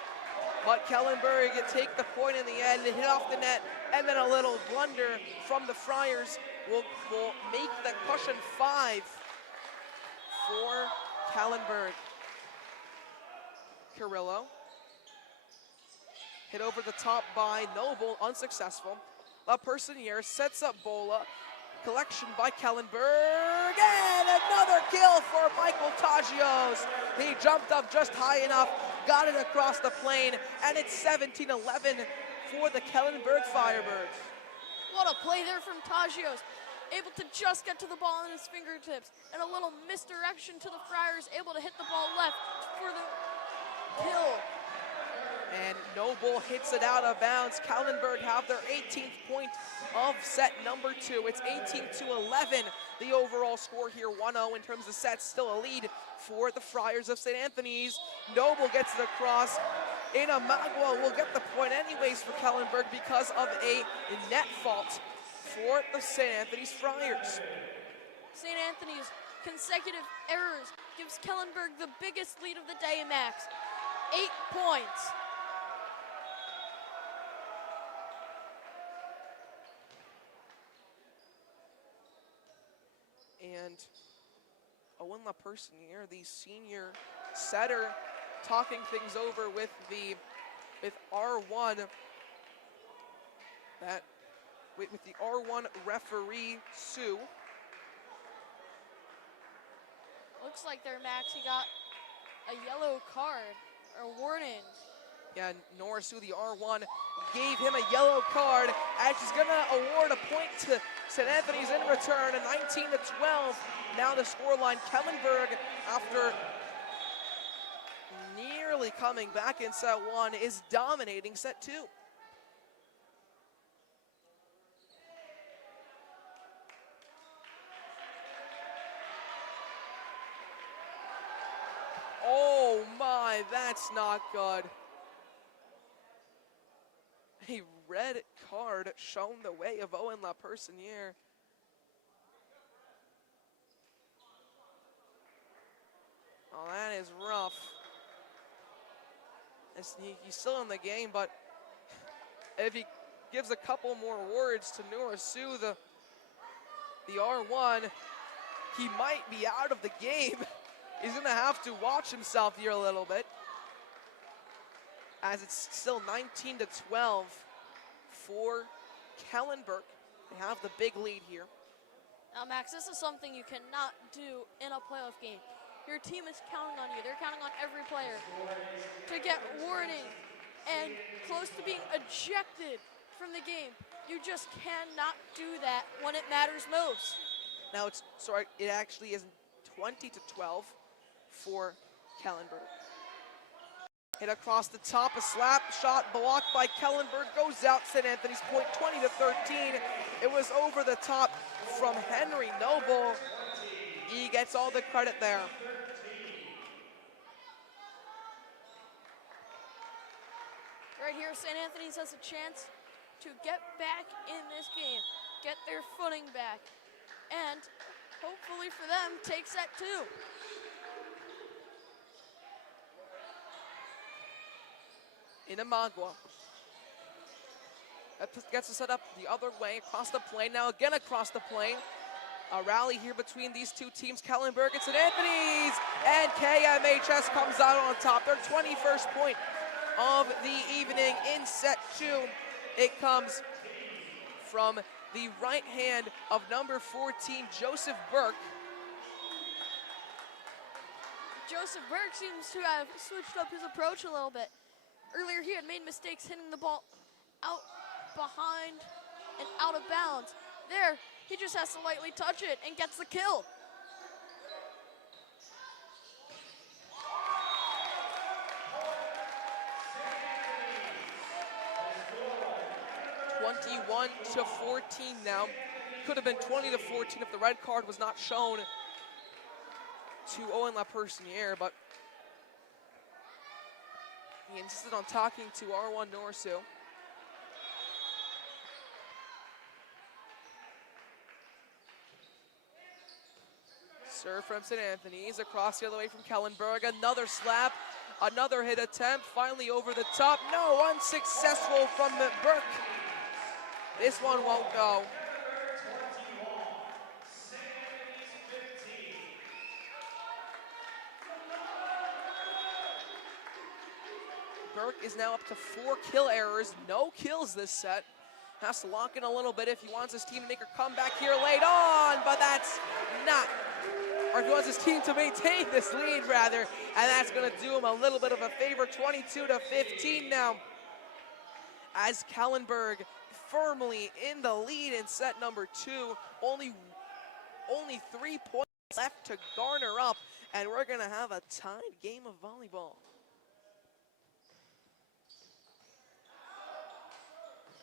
but Kellenberg take the point in the end. It hit off the net, and then a little blunder from the Friars will make the cushion 5 for Kellenberg. Carrillo hit over the top by Noble, unsuccessful. La Personier sets up Bola. Collection by Kellenberg, and another kill for Michael Tagios. He jumped up just high enough, got it across the plane, and it's 17-11 for the Kellenberg Firebirds. What a play there from Tagios. Able to just get to the ball in his fingertips, and a little misdirection to the Friars, able to hit the ball left for the kill. And Noble hits it out of bounds. Kellenberg have their 18th point of set number 2. It's 18-11, the overall score here, 1-0 in terms of sets, still a lead for the Friars of St. Anthony's. Noble gets it across. Inamagua will get the point anyways for Kellenberg because of a net fault for the St. Anthony's Friars. St. Anthony's consecutive errors gives Kellenberg the biggest lead of the day, Max. 8 points. And Owen La Personier, the senior setter, talking things over with R1, with the R1 referee Sue. Looks like there, Max, he got a yellow card or warning. Yeah, Nora Sue, the R1, gave him a yellow card, and she's gonna award a point to St. Anthony's in return, a 19-12. Now the scoreline, Kellenberg, after nearly coming back in set 1, is dominating set 2. Oh my, that's not good. A red card shown the way of Owen La Personier. Oh, that is rough. He's still in the game, but if he gives a couple more words to Nurasu, the R1, he might be out of the game. He's gonna have to watch himself here a little bit, as it's still 19-12 for Kellenberg. They have the big lead here. Now, Max, this is something you cannot do in a playoff game. Your team is counting on you. They're counting on every player to get warning and close to being ejected from the game. You just cannot do that when it matters most. Now it actually is 20-12 for Kellenberg. Hit across the top, a slap shot blocked by Kellenberg, goes out. St. Anthony's point, 20-13. It was over the top from Henry Noble. He gets all the credit there. Right here, St. Anthony's has a chance to get back in this game, get their footing back, and hopefully for them, take set two. Inamagua. That gets us set up the other way, across the plane. Now again across the plane. A rally here between these two teams, Kellenberg and St. Anthony's, and KMHS comes out on top. Their 21st point of the evening in set two. It comes from the right hand of number 14, Joseph Burke. Joseph Burke seems to have switched up his approach a little bit. Earlier he had made mistakes hitting the ball out behind and out of bounds. There, he just has to lightly touch it and gets the kill. (21-14) now. Could have been 20-14 if the red card was not shown to Owen Lapersonniere, but he insisted on talking to R1 Nurasu. Serve from St. Anthony's, across the other way from Kellenberg. Another slap, another hit attempt, finally over the top. No, unsuccessful from Burke. This one won't go. Burke is now up to 4 kill errors, no kills this set. Has to lock in a little bit if he wants his team to make a comeback here late on, but that's not, or if he wants his team to maintain this lead rather, and that's gonna do him a little bit of a favor. 22-15 now, as Kellenberg firmly in the lead in set number 2. Only 3 points left to garner up, and we're gonna have a tied game of volleyball.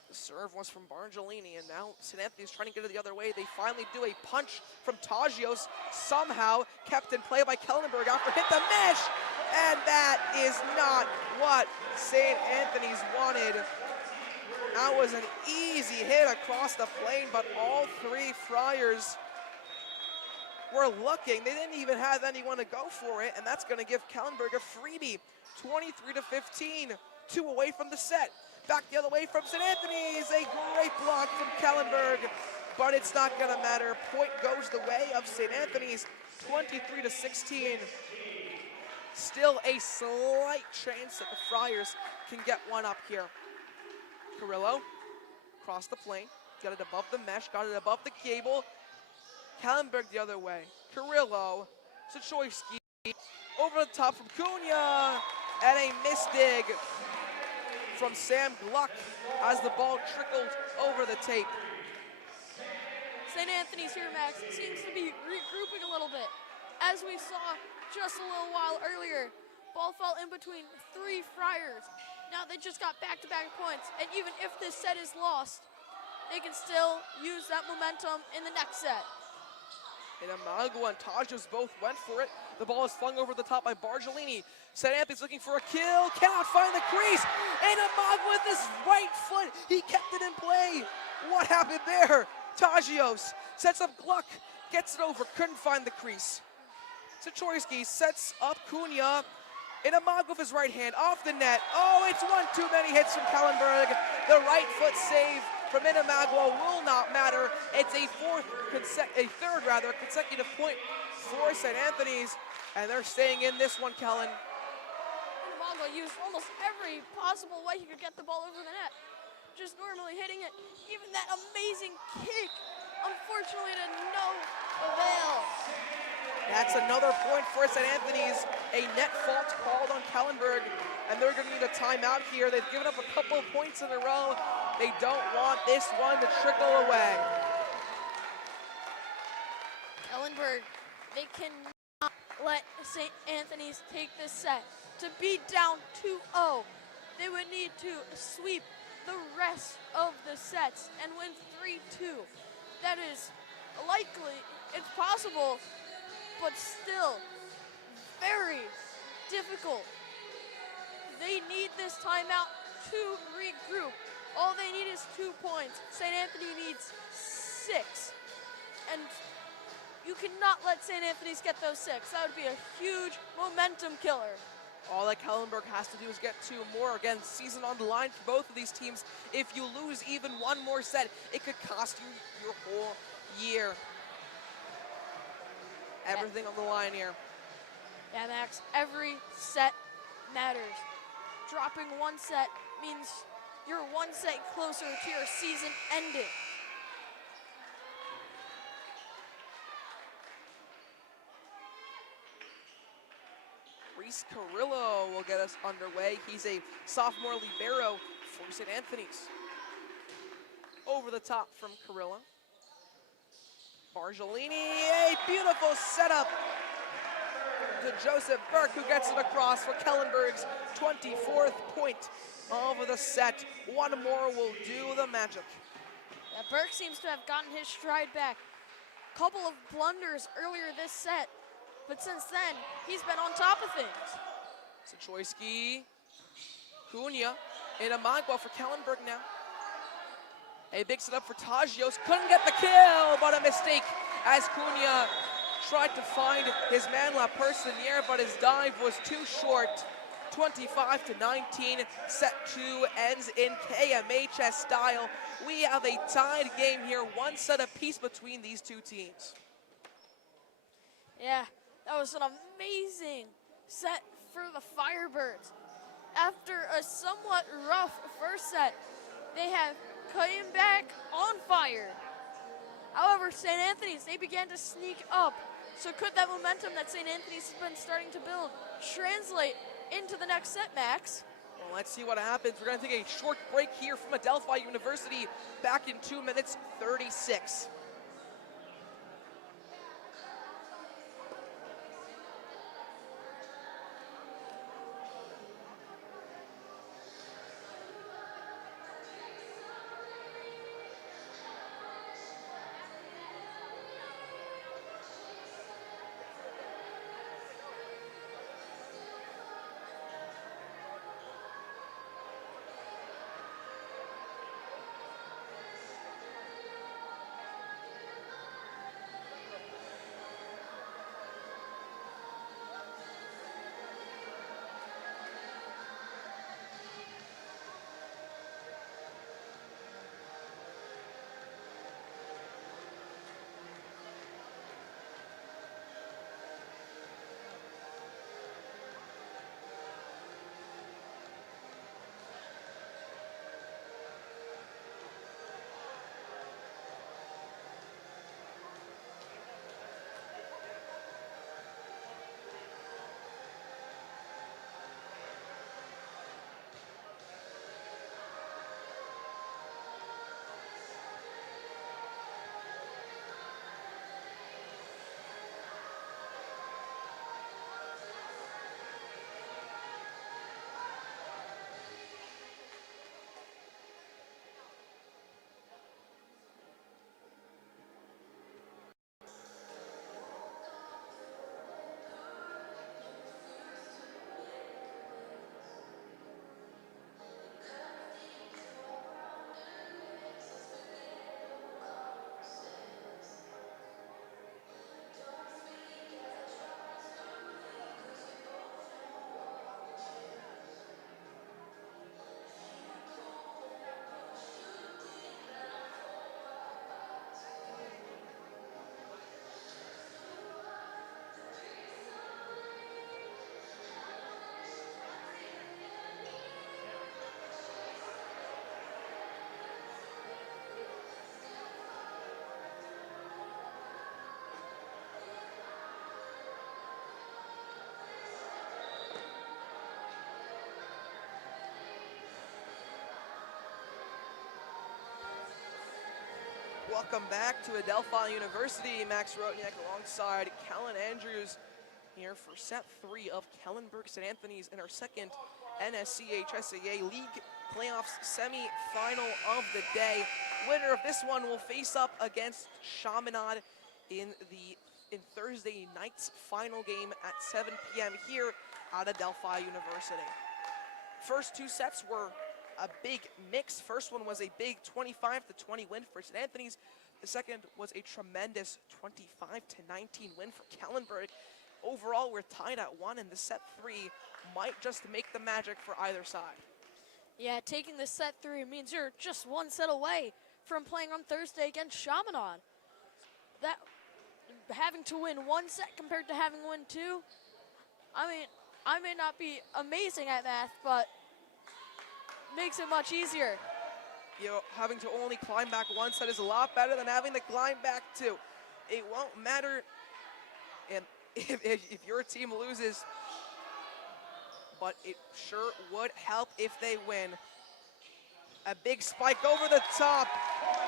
The serve was from Bargelini, and now St. Anthony's trying to get it the other way. They finally do a punch from Tagios, somehow kept in play by Kellenberg after hit the mesh, and that is not what St. Anthony's wanted. That was an easy hit across the plane, but all 3 Friars were looking. They didn't even have anyone to go for it, and that's going to give Kellenberg a freebie. 23-15, 2 away from the set. Back the other way from St. Anthony's, a great block from Kellenberg, but it's not going to matter. Point goes the way of St. Anthony's, 23-16. Still a slight chance that the Friars can get one up here. Carrillo, across the plane, got it above the mesh, got it above the cable. Kellenberg the other way. Carrillo, Sachoyski, over the top from Cunha, and a misdig from Sam Gluck as the ball trickled over the tape. St. Anthony's here, Max, seems to be regrouping a little bit. As we saw just a little while earlier, ball fell in between 3 Friars. Now they just got back-to-back points, and even if this set is lost, they can still use that momentum in the next set. Inamagua and Tagios both went for it. The ball is flung over the top by Bargelini. St. Anthony's looking for a kill, cannot find the crease. Inamagua with his right foot, he kept it in play. What happened there? Tagios sets up Gluck, gets it over, couldn't find the crease. Sachoyski sets up Cunha, In a mog with his right hand, off the net. Oh, it's one too many hits from Kellenberg. The right foot save from Inamagua will not matter. It's a third consecutive point for St. Anthony's, and they're staying in this one, Kellen. Inamagua used almost every possible way he could get the ball over the net. Just normally hitting it. Even that amazing kick, unfortunately, to no avail. That's another point for St. Anthony's. A net fault called on Kellenberg, and they're going to need a timeout here. They've given up a couple of points in a row. They don't want this one to trickle away. Kellenberg, they cannot let St. Anthony's take this set. To be down 2-0, they would need to sweep the rest of the sets and win 3-2. That is likely, it's possible, but still very difficult. They need this timeout to regroup. All they need is 2 points. St. Anthony needs 6. And you cannot let St. Anthony's get those 6. That would be a huge momentum killer. All that Kellenberg has to do is get 2 more. Again, season on the line for both of these teams. If you lose even one more set, it could cost you your whole year. Everything on the line here. Yeah, Max, every set matters. Dropping one set means you're one set closer to your season ending. Reese Carrillo will get us underway. He's a sophomore libero for St. Anthony's. Over the top from Carrillo. Bargelini, a beautiful setup to Joseph Burke, who gets it across for Kellenberg's 24th point of the set. One more will do the magic. Yeah, Burke seems to have gotten his stride back. Couple of blunders earlier this set, but since then, he's been on top of things. Sachoyski, Cunha, Inamagua for Kellenberg now. A big setup for Tagios, couldn't get the kill, but a mistake as Cunha tried to find his man La Personier, but his dive was too short. 25-19, set 2 ends in KMHS style. We have a tied game here, one set apiece between these two teams. Yeah, that was an amazing set for the Firebirds. After a somewhat rough first set, they have came back on fire. However, St. Anthony's, they began to sneak up. So could that momentum that St. Anthony's has been starting to build translate into the next set, Max? Well, let's see what happens. We're going to take a short break here from Adelphi University. Back in 2 minutes, 36. Welcome back to Adelphi University. Max Rotniak alongside Kellen Andrews here for set 3 of Kellenberg St. Anthony's in our second NYCHSAA League Playoffs semi-final of the day. Winner of this one will face up against Chaminade in Thursday night's final game at 7 p.m. here at Adelphi University. First two sets were a big mix. First one was a big 25-20 win for St. Anthony's. The second was a tremendous 25-19 win for Kellenberg. Overall, we're tied at 1, and the set 3 might just make the magic for either side. Yeah, taking the set 3 means you're just one set away from playing on Thursday against Chaminade. That having to win one set compared to having win 2. I mean, I may not be amazing at math, but makes it much easier. You know, having to only climb back one set is a lot better than having to climb back 2. It won't matter if your team loses, but it sure would help if they win. A big spike over the top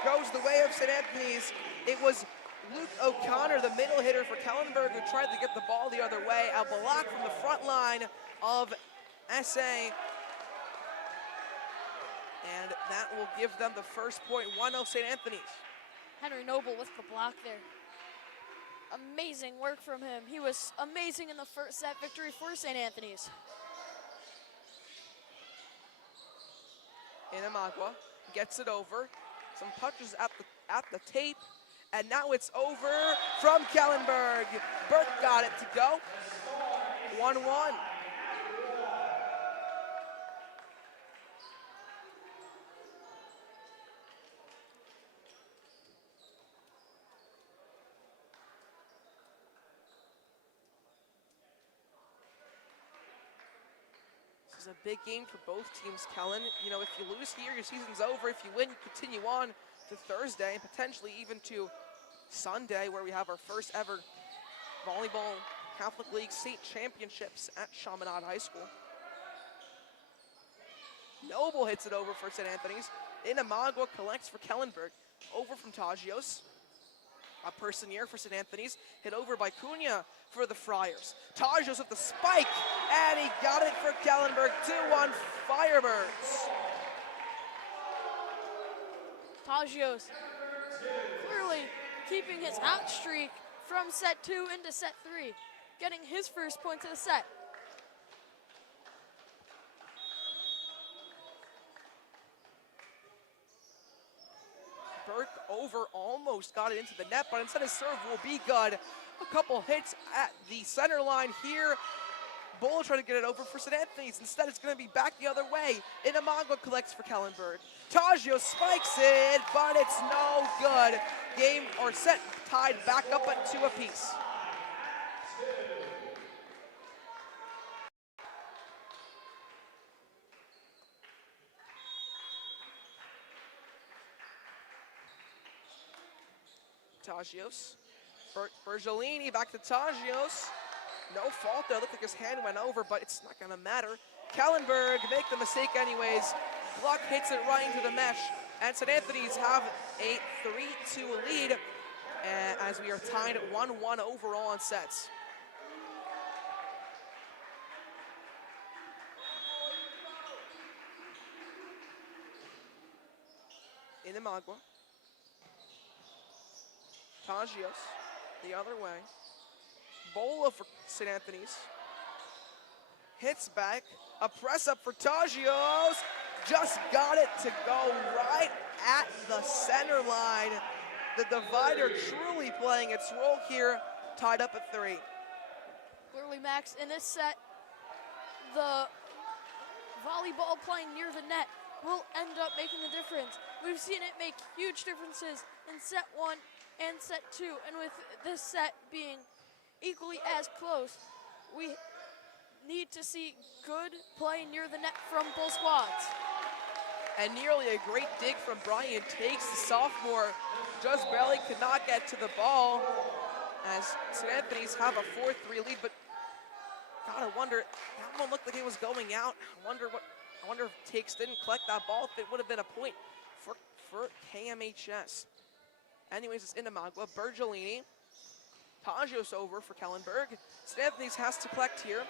goes the way of St. Anthony's. It was Luke O'Connor, the middle hitter for Kellenberg, who tried to get the ball the other way. A block from the front line of SA. And that will give them the first point, 1-0 St. Anthony's. Henry Noble with the block there. Amazing work from him. He was amazing in the first set victory for St. Anthony's. Inamagua gets it over. Some touches at the tape. And now it's over from Kellenberg. Burke got it to go. 1-1. This is a big game for both teams, Kellen. You know, if you lose here, your season's over. If you win, you continue on to Thursday, and potentially even to Sunday, where we have our first ever Volleyball Catholic League state championships at Chaminade High School. Noble hits it over for St. Anthony's. Inamagua collects for Kellenberg. Over from Tagios. A person here for St. Anthony's. Hit over by Cunha for the Friars. Tagios with the spike, and he got it for Kellenberg. 2-1 Firebirds. Tagios clearly keeping his hot streak from set 2 into set 3, getting his first point to the set. Burke over almost got it into the net, but instead his serve will be good. A couple hits at the center line here. Bull trying to get it over for St. Anthony's. Instead, it's going to be back the other way. Inamagua collects for Kellenberg. Taggio spikes it, but it's no good. Game or set tied back up at 2 apiece. Tagios. Bergolini back to Tagios. No fault there. Looked like his hand went over, but it's not going to matter. Kellenberg make the mistake anyways. Gluck hits it right into the mesh. And St. Anthony's have a 3-2 lead as we are tied at 1-1 overall on sets. Inamagua. Tagios the other way. Bola for St. Anthony's. Hits back. A press up for Tagios. Just got it to go right at the center line. The divider truly playing its role here, tied up at 3. Clearly, Max, in this set, the volleyball playing near the net will end up making the difference. We've seen it make huge differences in set 1 and set 2, and with this set being equally as close, we need to see good play near the net from both squads. And nearly a great dig from Brian Takes, the sophomore. Just barely could not get to the ball as St. Anthony's have a 4-3 lead, but God, I wonder, that one looked like it was going out. I wonder if Takes didn't collect that ball, if it would have been a point for KMHS. Anyways, it's Inamagua, Bergolini. Tagios over for Kellenberg. St. Anthony's has to collect here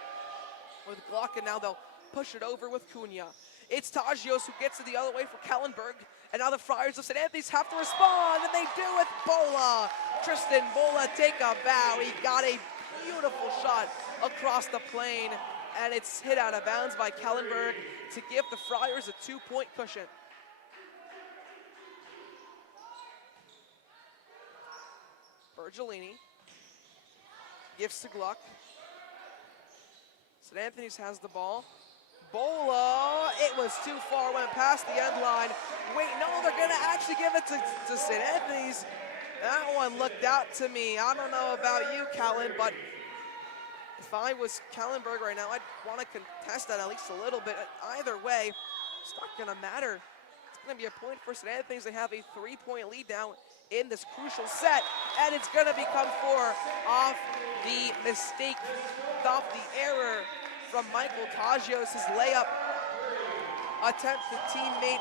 with Glock, and now they'll push it over with Cunha. It's Tagios who gets it the other way for Kellenberg, and now the Friars of St. Anthony's have to respond, and they do with Bola. Tristan Bola take a bow. He got a beautiful shot across the plane, and it's hit out of bounds by Kellenberg to give the Friars a 2-point cushion. Bergolini gives to Gluck. St. Anthony's has the ball. Bola, it was too far, went past the end line. Wait, no, they're gonna actually give it to St. Anthony's. That one looked out to me. I don't know about you, Kellen, but if I was Kellenberg right now, I'd want to contest that at least a little bit. Either way, it's not gonna matter. It's gonna be a point for St. Anthony's. They have a 3-point lead now in this crucial set, and it's gonna become 4 off the mistake, off the error from Michael Tagios. His layup attempt to teammate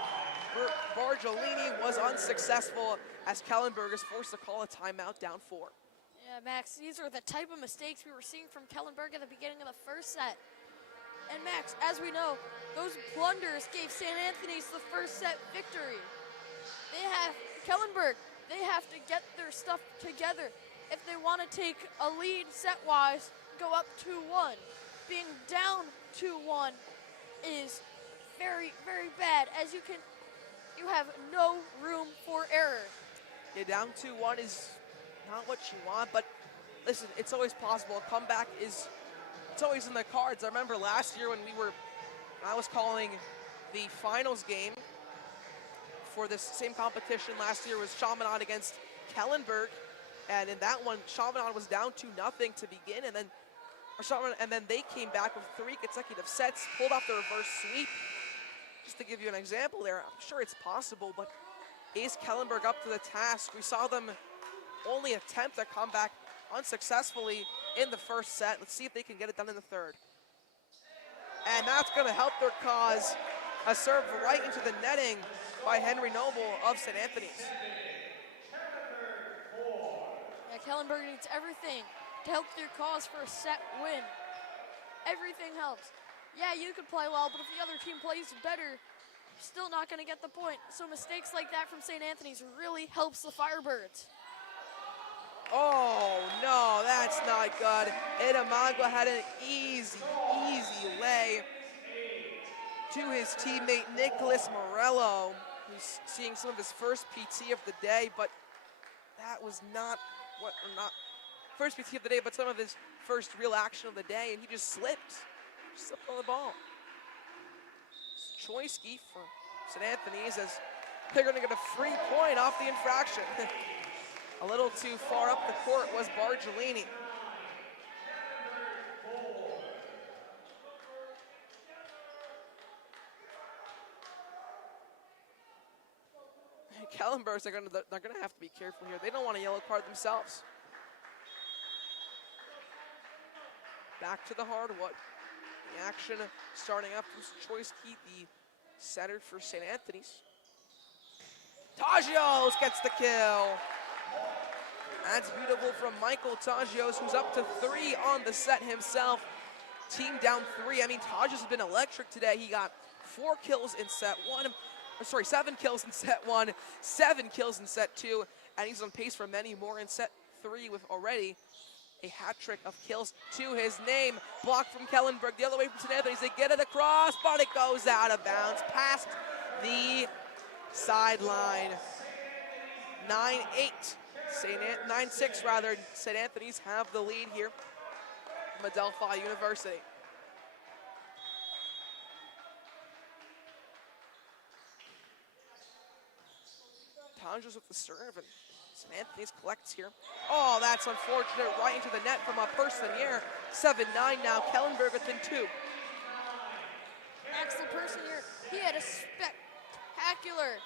Bergolini was unsuccessful as Kellenberg is forced to call a timeout down 4. Yeah, Max, these are the type of mistakes we were seeing from Kellenberg at the beginning of the first set. And Max, as we know, those blunders gave St. Anthony's the first set victory. Kellenberg, they have to get their stuff together if they want to take a lead set-wise, go up 2-1. Being down 2-1 is very, very bad, as you have no room for error. Yeah, down 2-1 is not what you want, but listen, it's always possible. A comeback it's always in the cards. I remember last year when I was calling the finals game for this same competition. Last year was Chaminade against Kellenberg, and in that one, Chaminade was down 2-0 to begin, and then they came back with 3 consecutive sets, pulled off the reverse sweep. Just to give you an example there, I'm sure it's possible, but is Kellenberg up to the task? We saw them only attempt a comeback unsuccessfully in the first set. Let's see if they can get it done in the third. And that's going to help their cause. A serve right into the netting by Henry Noble of St. Anthony's. Yeah, Kellenberg needs everything to help their cause for a set win. Everything helps. Yeah, you could play well, but if the other team plays better, you're still not going to get the point. So mistakes like that from St. Anthony's really helps the Firebirds. Oh, no, that's not good. Inamagua had an easy lay to his teammate Nicholas Morello, who's seeing some of his first PT of the day, but that was not first PT of the day, but some of his first real action of the day, and he just slipped on the ball. Choiski for St. Anthony's as they're going to get a free point off the infraction. A little too far up the court was Bergolini. Kellenbergs are going to have to be careful here. They don't want a yellow card themselves. Back to the hardwood. The action starting up from Choiski, the setter for St. Anthony's. Tagios gets the kill. That's beautiful from Michael Tagios, who's up to 3 on the set himself. Team down 3. I mean, Tagios has been electric today. He got 4 kills in set 1. 7 kills in set 1, 7 kills in set 2, and he's on pace for many more in set 3 with already a hat trick of kills to his name. Blocked from Kellenberg, the other way from St. Anthony's. They get it across, but it goes out of bounds past the sideline. 9-8. 9-6 rather. St. Anthony's have the lead here from Adelphi University. Tagios with the serve, and St. Anthony's collects here. Oh, that's unfortunate, right into the net from a Personier. 7-9 now, Kellenberg within 2. Axel Personier, he had a spectacular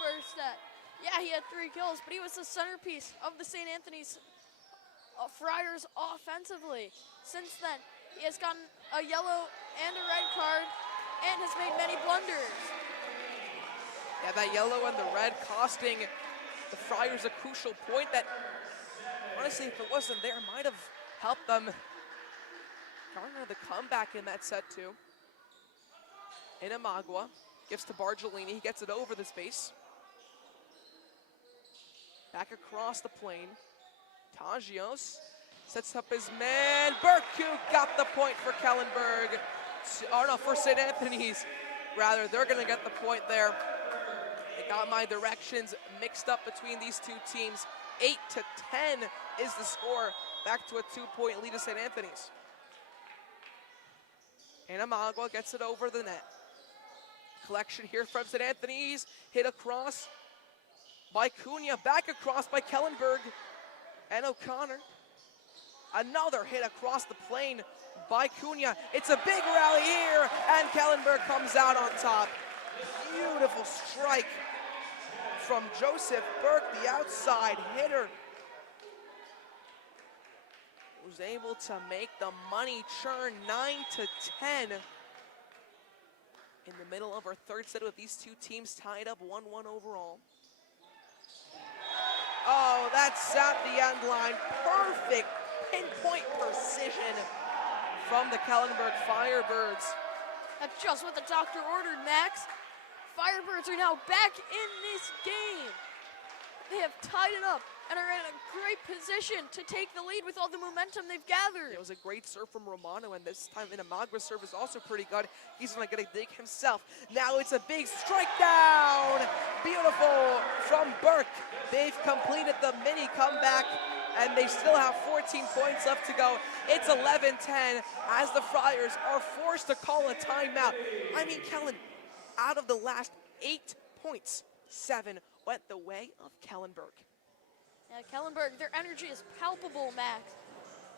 first set. Yeah, he had 3 kills, but he was the centerpiece of the St. Anthony's Friars offensively. Since then, he has gotten a yellow and a red card and has made many blunders. Yeah, that yellow and the red costing the Friars a crucial point that, honestly, if it wasn't there, might have helped them garner the comeback in that set too. Inamagua gives to Bargellini. He gets it over the space. Back across the plane. Tagios sets up his man. Burku got the point for Kellenberg. Oh no, for St. Anthony's. Rather, they're gonna get the point there. I got my directions mixed up between these two teams. 8-10 is the score. Back to a 2-point lead to St. Anthony's. Inamagua gets it over the net. Collection here from St. Anthony's. Hit across by Cunha. Back across by Kellenberg and O'Connor. Another hit across the plane by Cunha. It's a big rally here, and Kellenberg comes out on top. Beautiful strike from Joseph Burke, the outside hitter. Was able to make the money churn 9-10 in the middle of our third set with these two teams tied up 1-1 overall. Oh, that's at the end line. Perfect pinpoint precision from the Kellenberg Firebirds. That's just what the doctor ordered, Max. Firebirds are now back in this game. They have tied it up and are in a great position to take the lead with all the momentum they've gathered. It was a great serve from Romano, and this time Inamagua's serve is also pretty good. He's gonna get a dig himself. Now it's a big strike down. Beautiful from Burke. They've completed the mini comeback, and they still have 14 points left to go. It's 11-10 as the Friars are forced to call a timeout. I mean, Kellen, out of the last 8 points, 7 went the way of Kellenberg. Yeah, Kellenberg, their energy is palpable, Max.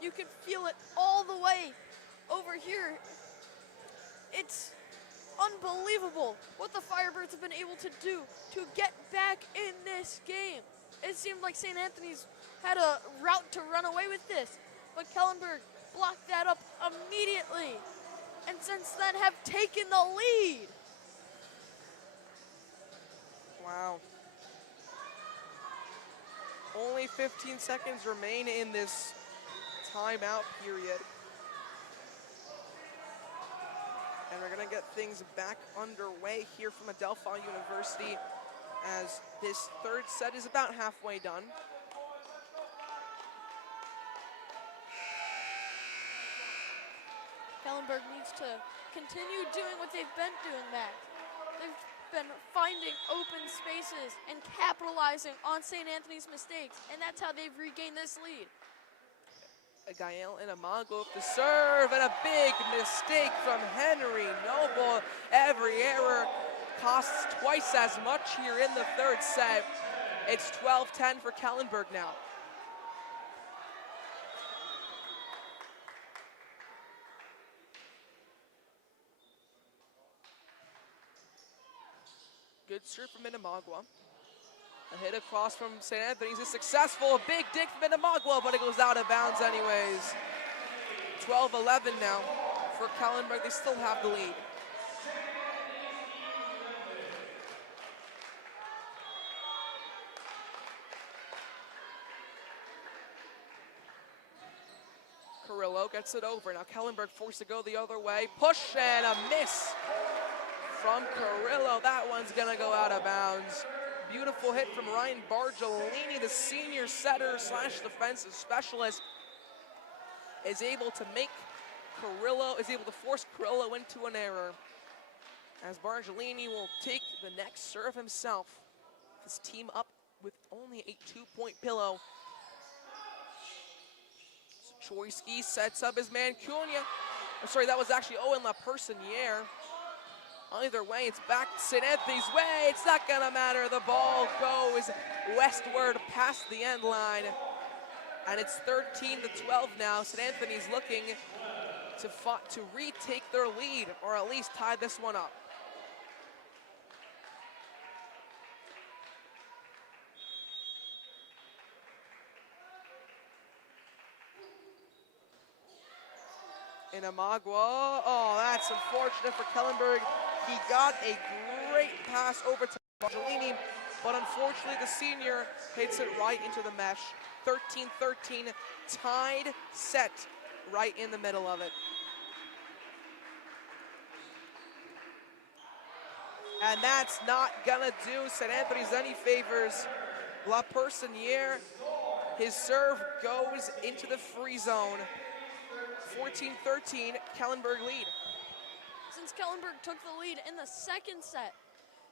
You can feel it all the way over here. It's unbelievable what the Firebirds have been able to do to get back in this game. It seemed like St. Anthony's had a route to run away with this, but Kellenberg blocked that up immediately, and since then have taken the lead. Wow. Only 15 seconds remain in this timeout period. And we're gonna get things back underway here from Adelphi University as this third set is about halfway done. Kellenberg needs to continue doing what they've been doing, Max. They've been finding open spaces and capitalizing on St. Anthony's mistakes, and that's how they've regained this lead. Gael Inamagua to serve, and a big mistake from Henry Noble. Every error costs twice as much here in the third set. It's 12-10 for Kellenberg now. Good serve from Inamagua. A hit across from St. Anthony's is successful. A big dig from Inamagua, but it goes out of bounds anyways. 12-11 now for Kellenberg. They still have the lead. Carrillo gets it over. Now Kellenberg forced to go the other way. Push and a miss from Carrillo. That one's gonna go out of bounds. Beautiful hit from Ryan Bargellini, the senior setter slash defensive specialist, is able to force Carrillo into an error, as Bargellini will take the next serve himself. His team up with only a 2-point pillow. So Choiski sets up his man Cunha. Oh, sorry, that was actually Owen Lapersonniere. Either way, it's back St. Anthony's way. It's not gonna matter. The ball goes westward past the end line. And it's 13-12 now. St. Anthony's looking to retake their lead, or at least tie this one up. Inamagua, oh, that's unfortunate for Kellenberg. He got a great pass over to Bargellini, but unfortunately the senior hits it right into the mesh. 13-13, tied set right in the middle of it. And that's not gonna do St. Anthony's any favors. La Personier, his serve goes into the free zone. 14-13, Kellenberg lead. Since Kellenberg took the lead in the second set,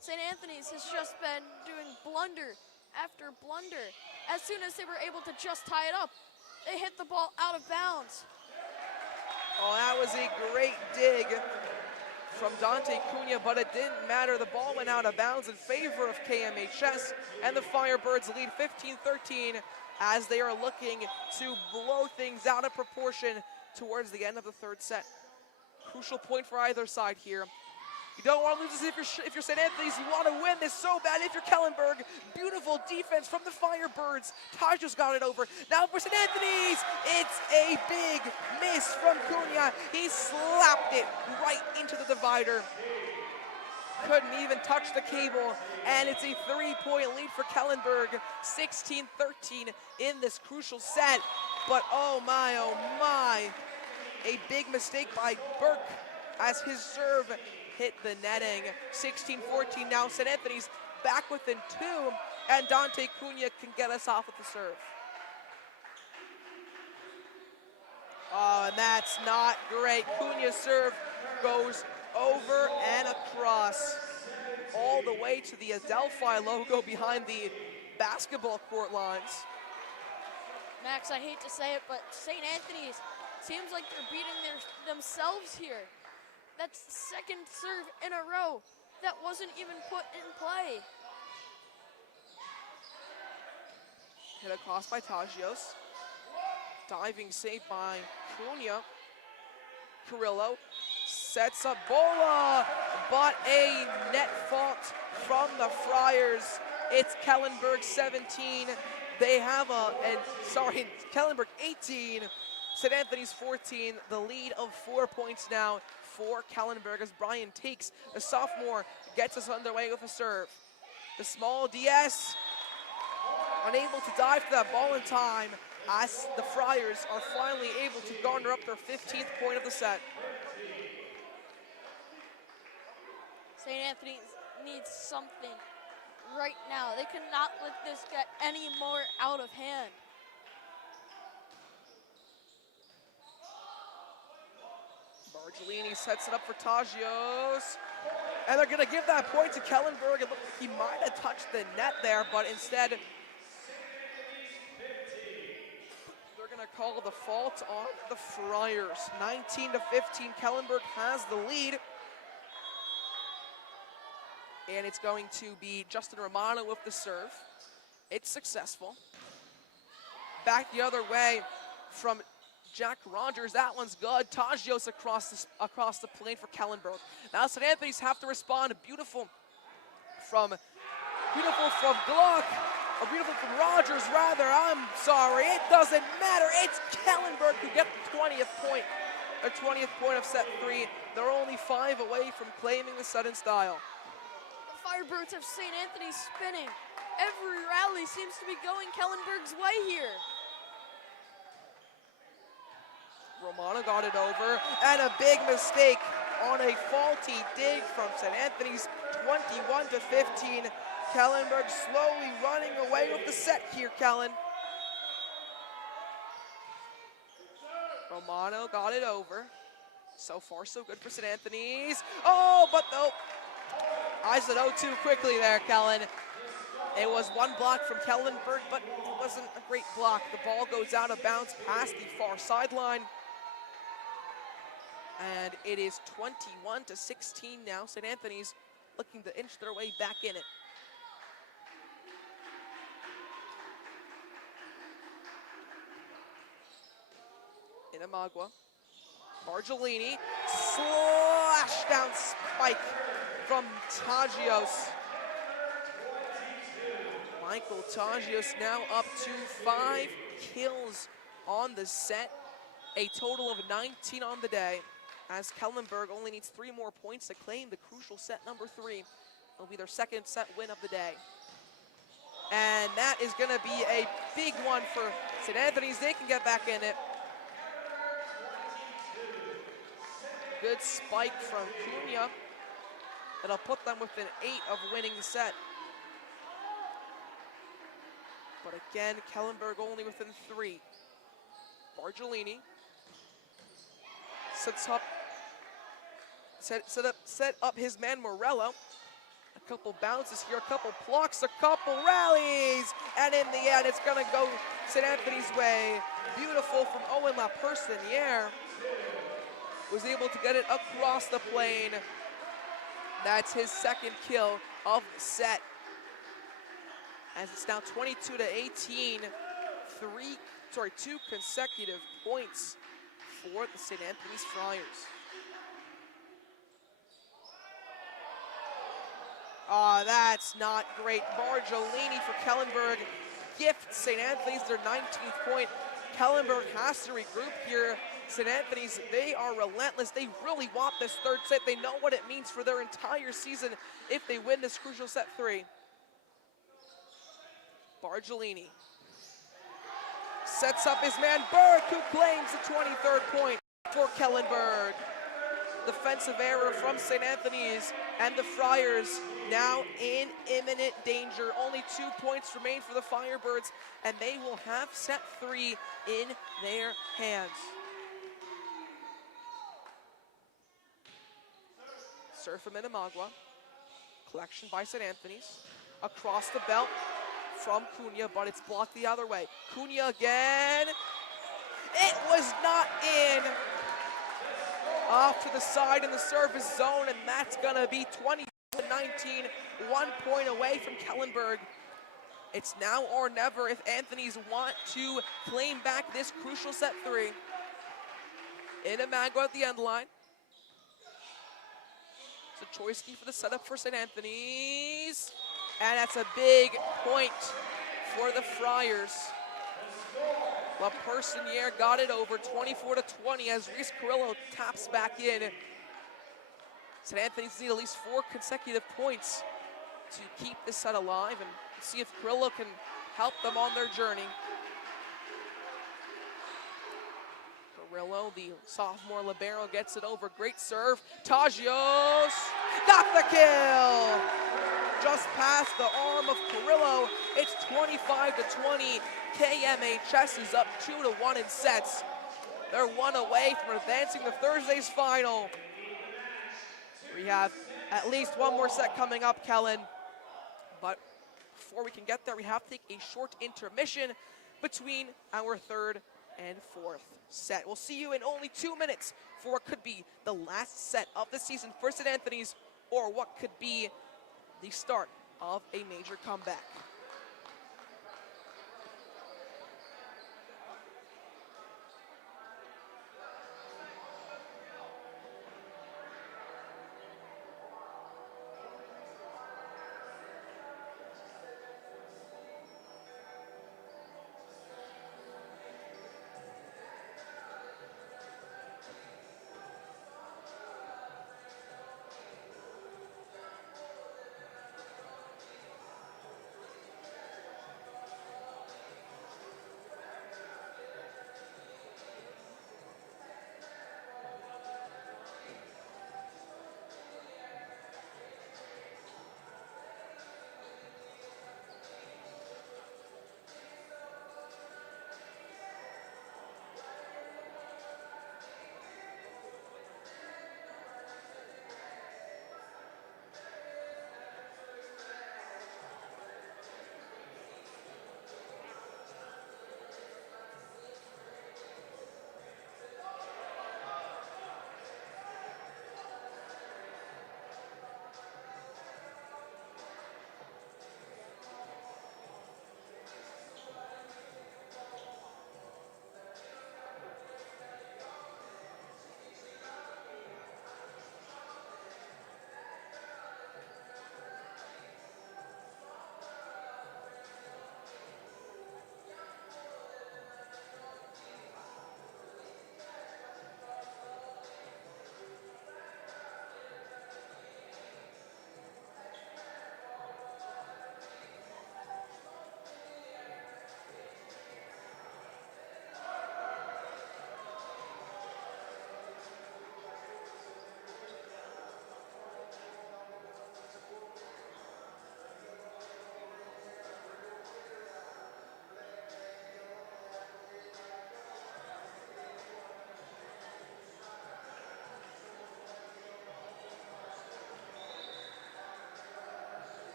St. Anthony's has just been doing blunder after blunder. As soon as they were able to just tie it up, they hit the ball out of bounds. Oh, that was a great dig from Dante Cunha, but it didn't matter. The ball went out of bounds in favor of KMHS, and the Firebirds lead 15-13 as they are looking to blow things out of proportion towards the end of the third set. Crucial point for either side here. You don't want to lose this if you're St. Anthony's. You want to win this so bad if you're Kellenberg. Beautiful defense from the Firebirds. Taj just got it over. Now for St. Anthony's, it's a big miss from Cunha. He slapped it right into the divider. Couldn't even touch the cable, and it's a 3-point lead for Kellenberg. 16-13 in this crucial set. But oh my, a big mistake by Burke as his serve hit the netting. 16-14 now. St. Anthony's back within 2, and Dante Cunha can get us off with the serve. Oh, and that's not great. Cunha's serve goes over and across, all the way to the Adelphi logo behind the basketball court lines. Max, I hate to say it, but St. Anthony's seems like they're beating themselves here. That's the second serve in a row that wasn't even put in play. Hit across by Tagios. Diving save by Cunha. Carrillo sets up Bola, but a net fault from the Friars. It's Kellenberg 17. They have Kellenberg 18. St. Anthony's 14. The lead of 4 points now for Kellenberg as Brian Takes, a sophomore, gets us underway with a serve. The small DS, unable to dive for that ball in time, as the Friars are finally able to garner up their 15th point of the set. St. Anthony needs something right now. They cannot let this get any more out of hand. Bargellini sets it up for Tagios. And they're gonna give that point to Kellenberg. It looked like he might have touched the net there, but instead, they're gonna call the fault on the Friars. 19-15, Kellenberg has the lead. And it's going to be Justin Romano with the serve. It's successful. Back the other way from Jack Rogers. That one's good. Tagios across the plane for Kellenberg. Now St. Anthony's have to respond. Beautiful from Glock, or beautiful from Rogers rather. I'm sorry. It doesn't matter. It's Kellenberg who gets the 20th point. Their 20th point of set 3. They're only 5 away from claiming the set in style. The Firebirds have St. Anthony spinning. Every rally seems to be going Kellenberg's way here. Romano got it over, and a big mistake on a faulty dig from St. Anthony's. 21-15. Kellenberg slowly running away with the set here, Kellen. Romano got it over. So far, so good for St. Anthony's. Oh, but nope. I said oh too quickly there, Kellen. It was one block from Kellenberg, but it wasn't a great block. The ball goes out of bounds past the far sideline. And it is 21-16 now. St. Anthony's looking to inch their way back in it. Inamagua. Bargellini. Slash down spike from Tagios. Michael Tagios now up to 5 kills on the set. A total of 19 on the day, as Kellenberg only needs 3 more points to claim the crucial set number 3. It'll be their second set win of the day. And that is going to be a big one for St. Anthony's. They can get back in it. Good spike from Cunha. That'll put them within 8 of winning the set. But again, Kellenberg only within 3. Bargellini set up his man Morello. A couple bounces here, a couple blocks, a couple rallies, and in the end, it's gonna go St. Anthony's way. Beautiful from Owen Lapersonniere. Was able to get it across the plane. That's his second kill of the set. As it's now 22-18, 2 consecutive points for the St. Anthony's Friars. That's not great. Bargellini for Kellenberg gifts St. Anthony's their 19th point. Kellenberg has to regroup here. St. Anthony's, they are relentless. They really want this third set. They know what it means for their entire season if they win this crucial set 3. Bargellini sets up his man Berg, who claims the 23rd point for Kellenberg. Defensive error from St. Anthony's, and the Friars now in imminent danger. Only 2 points remain for the Firebirds, and they will have set 3 in their hands. Serve from Minamagua. Collection by St. Anthony's. Across the belt from Cunha, but it's blocked the other way. Cunha again. It was not in. Off to the side in the service zone, and that's gonna be 20-19, 1 point away from Kellenberg. It's now or never if Anthony's want to claim back this crucial set 3. Minamagua at the end line. Zachoyski for the setup for St. Anthony's. And that's a big point for the Friars. Lapersonniere got it over 24-20 as Reese Carrillo taps back in. St. Anthony's need at least 4 consecutive points to keep this set alive and see if Carrillo can help them on their journey. Carrillo, the sophomore libero, gets it over. Great serve. Tagios got the kill. Just past the arm of Carrillo. It's 25-20. KMHS is up 2-1 in sets. They're 1 away from advancing to Thursday's final. We have at least 1 more set coming up, Kellen. But before we can get there, we have to take a short intermission between our 3rd and 4th set. We'll see you in only 2 minutes for what could be the last set of the season for St. Anthony's, or what could be the start of a major comeback.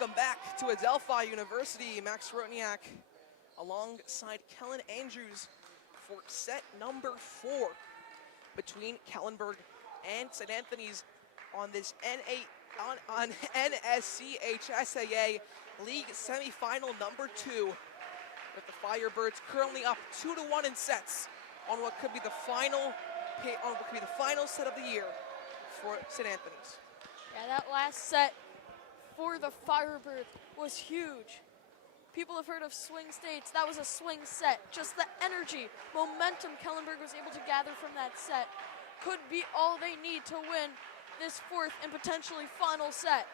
Welcome back to Adelphi University. Max Rotniak alongside Kellen Andrews for set number 4 between Kellenberg and St. Anthony's on this on NYCHSAA League semifinal number 2, with the Firebirds currently up 2-1 in sets on what could be the final set of the year for St. Anthony's. Yeah, that last set for the Firebirds was huge. People have heard of swing states. That was a swing set. Just the energy, momentum Kellenberg was able to gather from that set could be all they need to win this 4th and potentially final set.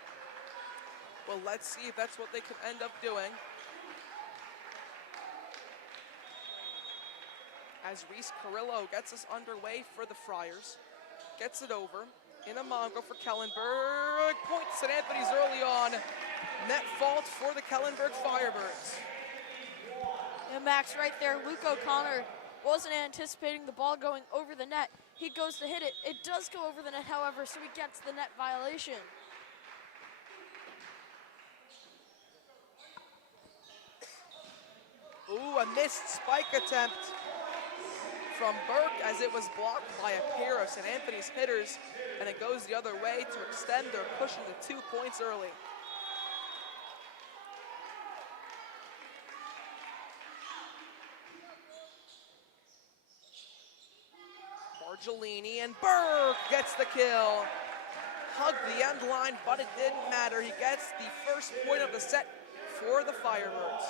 Well, let's see if that's what they could end up doing. As Reese Carrillo gets us underway for the Friars, gets it over in a Mongo for Kellenberg. Point St. Anthony's early on. Net fault for the Kellenberg Firebirds. And Max, right there, Luke O'Connor wasn't anticipating the ball going over the net. He goes to hit it. It does go over the net, however, so he gets the net violation. Ooh, a missed spike attempt from Burke as it was blocked by a pair of St. Anthony's hitters, and it goes the other way to extend their push into 2 points early. Bargellini, and Burke gets the kill. Hugged the end line, but it didn't matter. He gets the first point of the set for the Firebirds.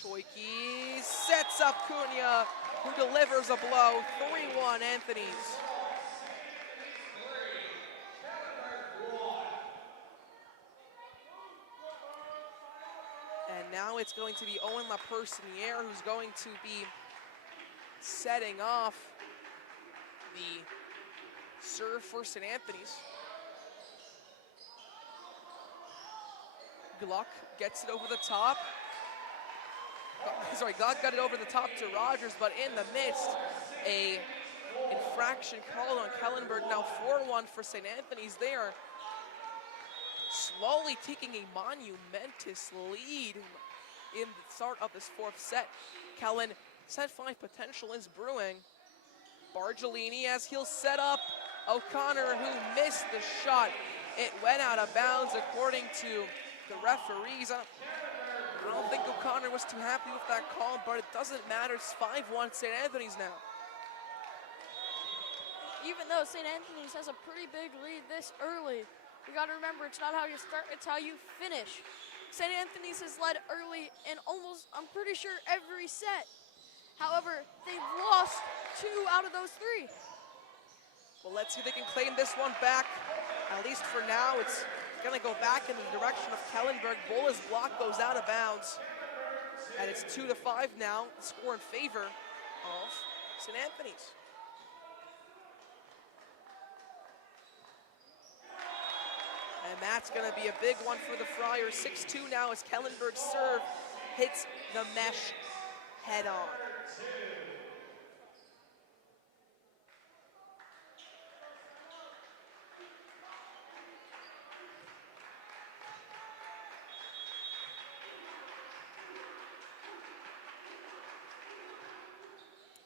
Choiki sets up Cunha, who delivers a blow. 3-1 Anthony's. And now it's going to be Owen Lapersonniere who's going to be setting off the serve for St. Anthony's. Gluck gets it over the top. Sorry, Gluck got it over the top to Rogers, but in the midst, a infraction called on Kellenberg. Now 4-1 for St. Anthony's. They are slowly taking a monumentous lead in the start of this 4th set. Kellen, set 5 potential is brewing. Bargellini as he'll set up O'Connor, who missed the shot. It went out of bounds according to the referees. I don't think O'Connor was too happy with that call, but it doesn't matter. It's 5-1 St. Anthony's now. Even though St. Anthony's has a pretty big lead this early, we got to remember it's not how you start, it's how you finish. St. Anthony's has led early in almost, I'm pretty sure, every set. However, they've lost 2 out of those 3. Well, let's see if they can claim this one back. At least for now, it's going to go back in the direction of Kellenberg. Bola's block goes out of bounds. And it's 2-5 now. The score in favor of St. Anthony's. And that's going to be a big one for the Friars. 6-2 now as Kellenberg's serve hits the mesh head on.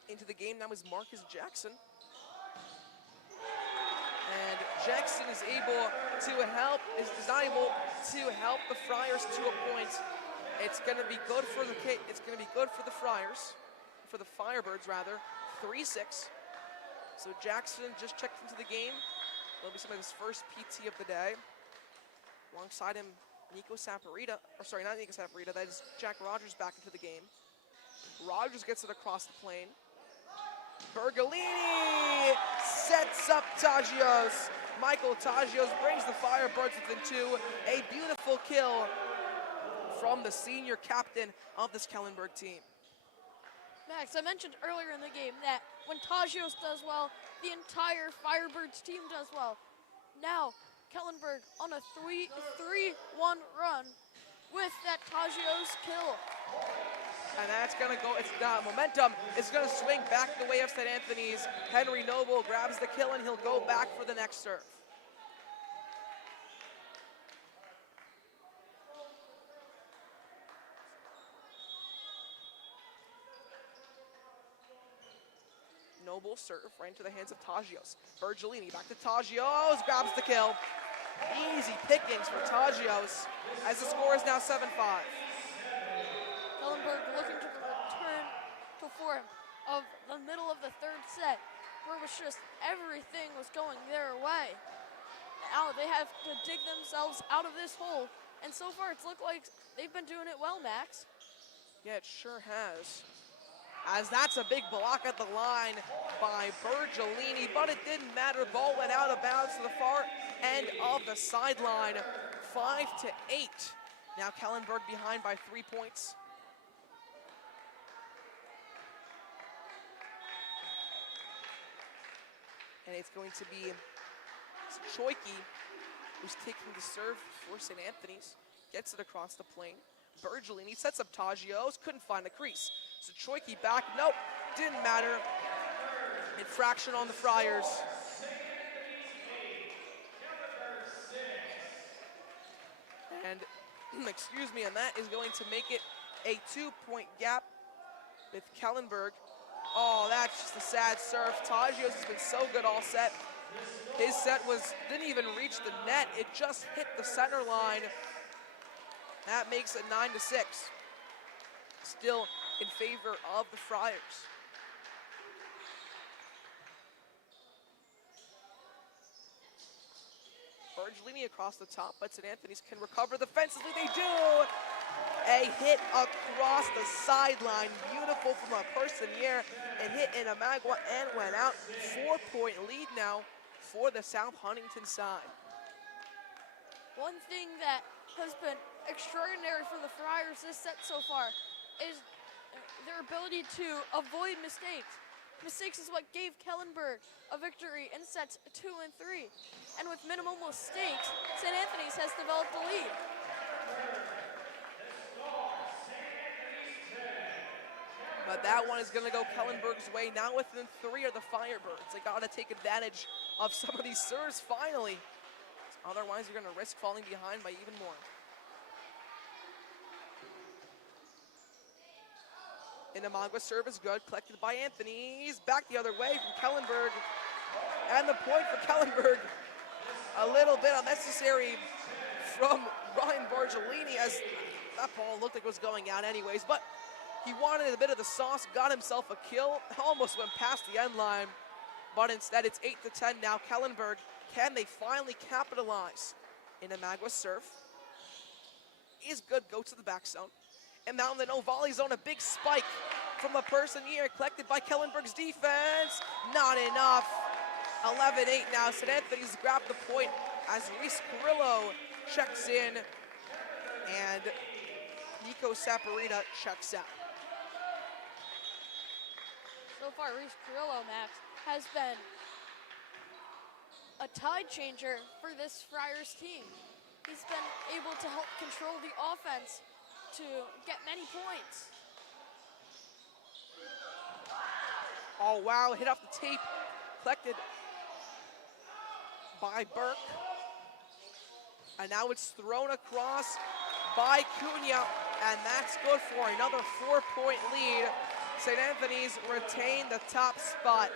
Into the game now is Marcus Jackson. And Jackson is not able to help the Friars to a point. It's going to be good for the Friars, for the Firebirds rather. 3-6. So Jackson just checked into the game. It'll be some of his first PT of the day. Alongside him, Nico Saporita, or sorry, not Nico Saporita, that is Jack Rogers back into the game. Rogers gets it across the plane. Bergolini sets up Tagios. Michael Tagios brings the Firebirds within 2. A beautiful kill from the senior captain of this Kellenberg team. Max, I mentioned earlier in the game that when Tagios does well, the entire Firebirds team does well. Now, Kellenberg on a 3-1 run with that Taggio's kill. And that's going to go, it's got momentum. It's going to swing back the way of St. Anthony's. Henry Noble grabs the kill, and he'll go back for the next serve. Noble serve right into the hands of Tagios. Bergolini back to Tagios, grabs the kill. Easy pickings for Tagios as the score is now 7-5. Kellenberg looking to return to form of the middle of the third set, where it was just everything was going their way. Now they have to dig themselves out of this hole, and so far it's looked like they've been doing it well, Max. Yeah, it sure has. As that's a big block at the line by Bergolini, but it didn't matter. Ball went out of bounds to the far end of the sideline, 5-8. Now Kellenberg behind by 3 points. And it's going to be Choiki who's taking the serve for St. Anthony's. Gets it across the plane. Bergolini sets up Tagios, couldn't find the crease. So Choiki back, nope, didn't matter. Infraction on the Friars. And, excuse me, and that is going to make it a 2-point gap with Kellenberg. Oh, that's just a sad serve. Tagios has been so good all set. His set didn't even reach the net. It just hit the center line. That makes it 9-6. Still in favor of the Friars. Bergolini across the top, but St. Anthony's can recover defensively. They do! A hit across the sideline. Beautiful from a Personier. It hit in a Magua and went out. 4-point lead now for the South Huntington side. One thing that has been extraordinary from the Friars this set so far is their ability to avoid mistakes. Mistakes is what gave Kellenberg a victory in sets 2 and 3. And with minimal mistakes, St. Anthony's has developed a lead. But that one is going to go Kellenberg's way. Now within 3 are the Firebirds. They got to take advantage of some of these serves finally. Otherwise, you're going to risk falling behind by even more. Inamagua serve is good, collected by Anthony. He's back the other way from Kellenberg. And the point for Kellenberg. A little bit unnecessary from Ryan Bergolini, as that ball looked like it was going out anyways. But he wanted a bit of the sauce, got himself a kill, almost went past the end line. But instead, it's 8-10 now. Kellenberg, can they finally capitalize? Inamagua serve is good, go to the back zone. And now in the no volley zone, a big spike from the Personier, collected by Kellenberg's defense. Not enough. 11-8 now. St. Anthony's grabbed the point as Reese Carrillo checks in and Nico Saporita checks out. So far, Reese Carrillo, Max, has been a tide changer for this Friars team. He's been able to help control the offense to get many points. Oh, wow, hit off the tape, collected by Burke. And now it's thrown across by Cunha, and that's good for another 4-point lead. St. Anthony's retain the top spot.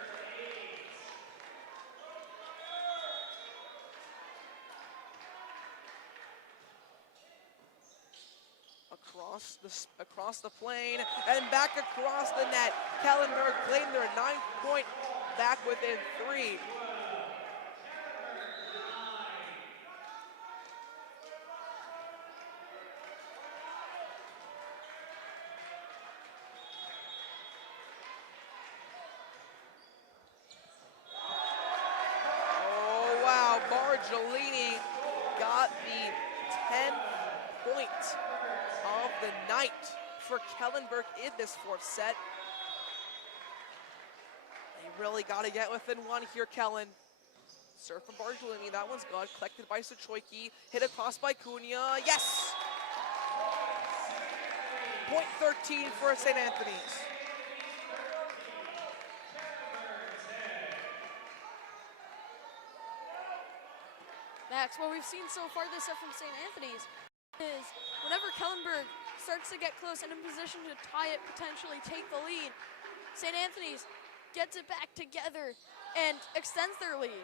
Across the plane and back across the net. Kellenberg claimed their 9-point back within 3. Oh wow, Bergolini got the 10th point of the night for Kellenberg in this 4th set. They really got to get within 1 here, Kellen. Serve from Bergolini, that one's good. Collected by Sachoiki, hit across by Cunha, yes! Point 13 for St. Anthony's. Max, what we've seen so far this set from St. Anthony's is whenever Kellenberg starts to get close and in position to tie it, potentially take the lead, St. Anthony's gets it back together and extends their lead.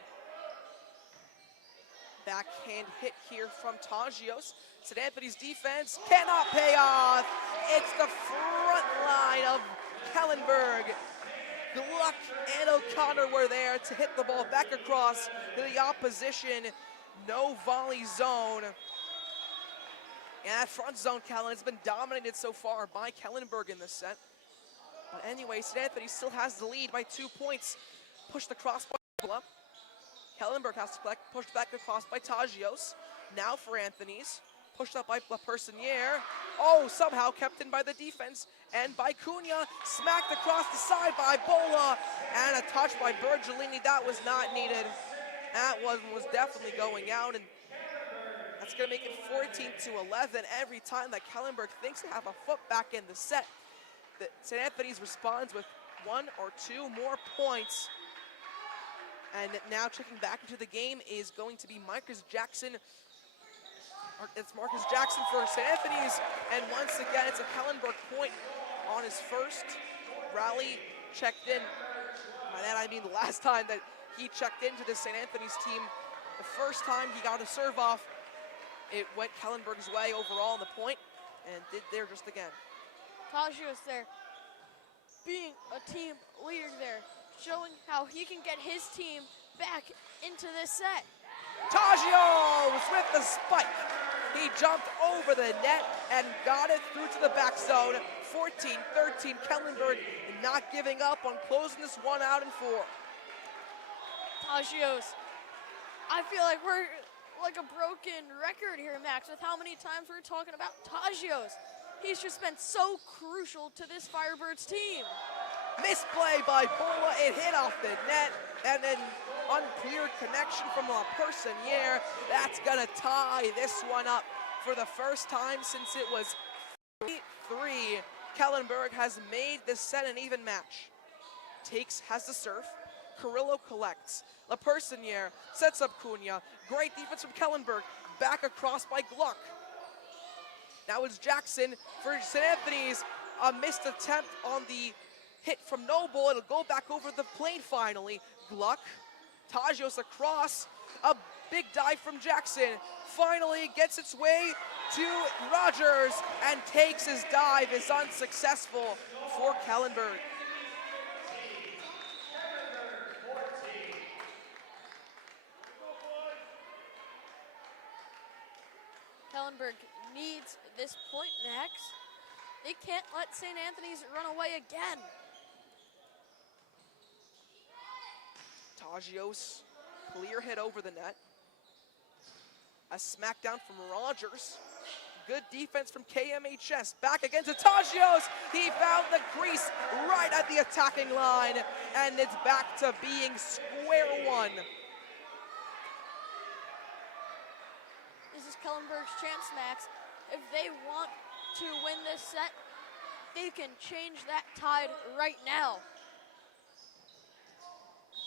Backhand hit here from Tagios. St. Anthony's defense cannot pay off. It's the front line of Kellenberg. Gluck and O'Connor were there to hit the ball back across to the opposition. No volley zone. And that front zone, Kellen, has been dominated so far by Kellenberg in this set. But anyway, St. Anthony still has the lead by 2 points. Pushed across by Gluck. Kellenberg has to collect, pushed back across by Tagios. Now for Anthony's. Pushed up by La Personier. Oh, somehow kept in by the defense and by Cunha. Smacked across the side by Bola. And a touch by Bergolini. That was not needed. That one was definitely going out. And that's going to make it 14-11. Every time that Kellenberg thinks to have a foot back in the set, that St. Anthony's responds with 1 or 2 more points. And now checking back into the game is going to be Marcus Jackson. It's Marcus Jackson for St. Anthony's. And once again, it's a Kellenberg point on his first rally checked in. By that I mean the last time that he checked into the St. Anthony's team. The first time he got a serve off, it went Kellenberg's way overall on the point, and did there just again. Tagios there, being a team leader there, showing how he can get his team back into this set. Tagios with the spike. He jumped over the net and got it through to the back zone. 14-13, Kellenberg not giving up on closing this one out in 4. Tagios, I feel like we're like a broken record here, Max, with how many times we're talking about Tagios. He's just been so crucial to this Firebirds team. Misplay by Bola, it hit off the net, and then unclear connection from La Personier. That's gonna tie this one up for the first time since it was 3-3. Kellenberg has made this set an even match. Has the serve. Carrillo collects. La Personier sets up Cunha. Great defense from Kellenberg. Back across by Gluck. Now it's Jackson for St. Anthony's. A missed attempt on the hit from Noble. It'll go back over the plane finally. Gluck. Tagios across. A big dive from Jackson. Finally gets its way to Rogers and takes his dive. Is unsuccessful for Kellenberg. Kellenberg needs this point, Max. They can't let St. Anthony's run away again. Tagios, clear hit over the net. A smackdown from Rogers. Good defense from KMHS. Back again to Tagios. He found the crease right at the attacking line. And it's back to being square one. This is Kellenberg's chance, Max. If they want to win this set, they can change that tide right now.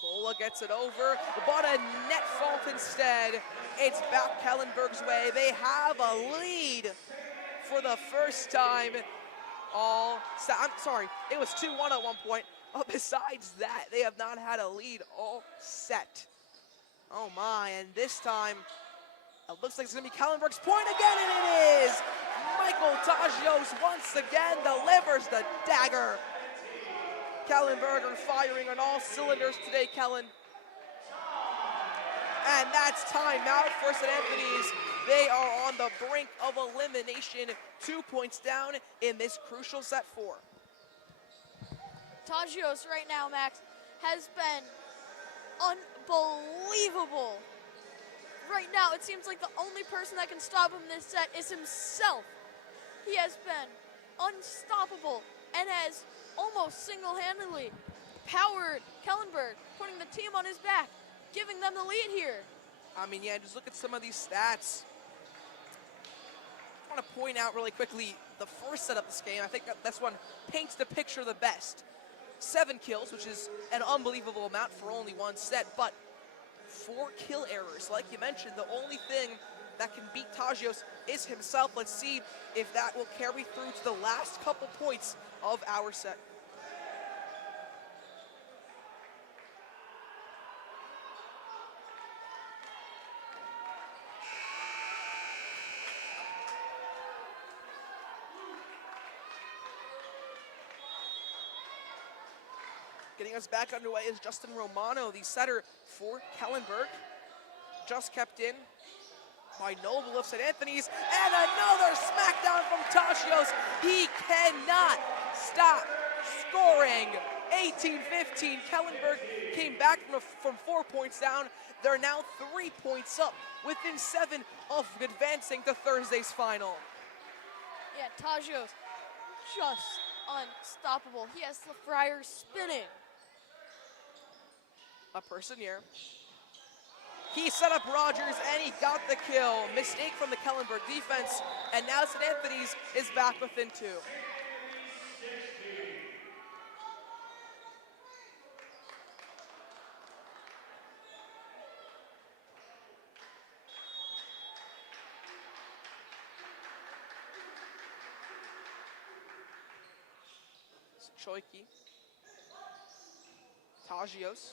Bola gets it over, but a net fault instead. It's back Kellenberg's way. They have a lead for the first time. I'm sorry, it was 2-1 at one point. But besides that, they have not had a lead all set. Oh my, and this time, it looks like it's gonna be Kellenberg's point again, and it is! Michael Tagios once again delivers the dagger. Kellenberg are firing on all cylinders today, Kellen. And that's timeout for St. Anthony's. They are on the brink of elimination. 2 points down in this crucial set 4. Tagios right now, Max, has been unbelievable. Right now, it seems like the only person that can stop him this set is himself. He has been unstoppable and has almost single-handedly powered Kellenberg, putting the team on his back, giving them the lead here. I mean, yeah, just look at some of these stats. want to point out really quickly the first set of this game. I think this one paints the picture the best. 7 kills, which is an unbelievable amount for only one set, but 4 kill errors. Like you mentioned, the only thing that can beat Tajios is himself. Let's see if that will carry through to the last couple points of our set. Getting us back underway is Justin Romano, the setter for Kellenberg. Just kept in by Noble of St. Anthony's, and another smackdown from Tajios. He cannot stop scoring. 18-15, Kellenberg came back from 4 points down. They're now 3 points up, within 7 of advancing to Thursday's final. Yeah, Tajios just unstoppable. He has the Friars spinning. A person here. He set up Rogers and he got the kill. Mistake from the Kellenberg defense, and now St. Anthony's is back within 2. Sachoiki. Tajios.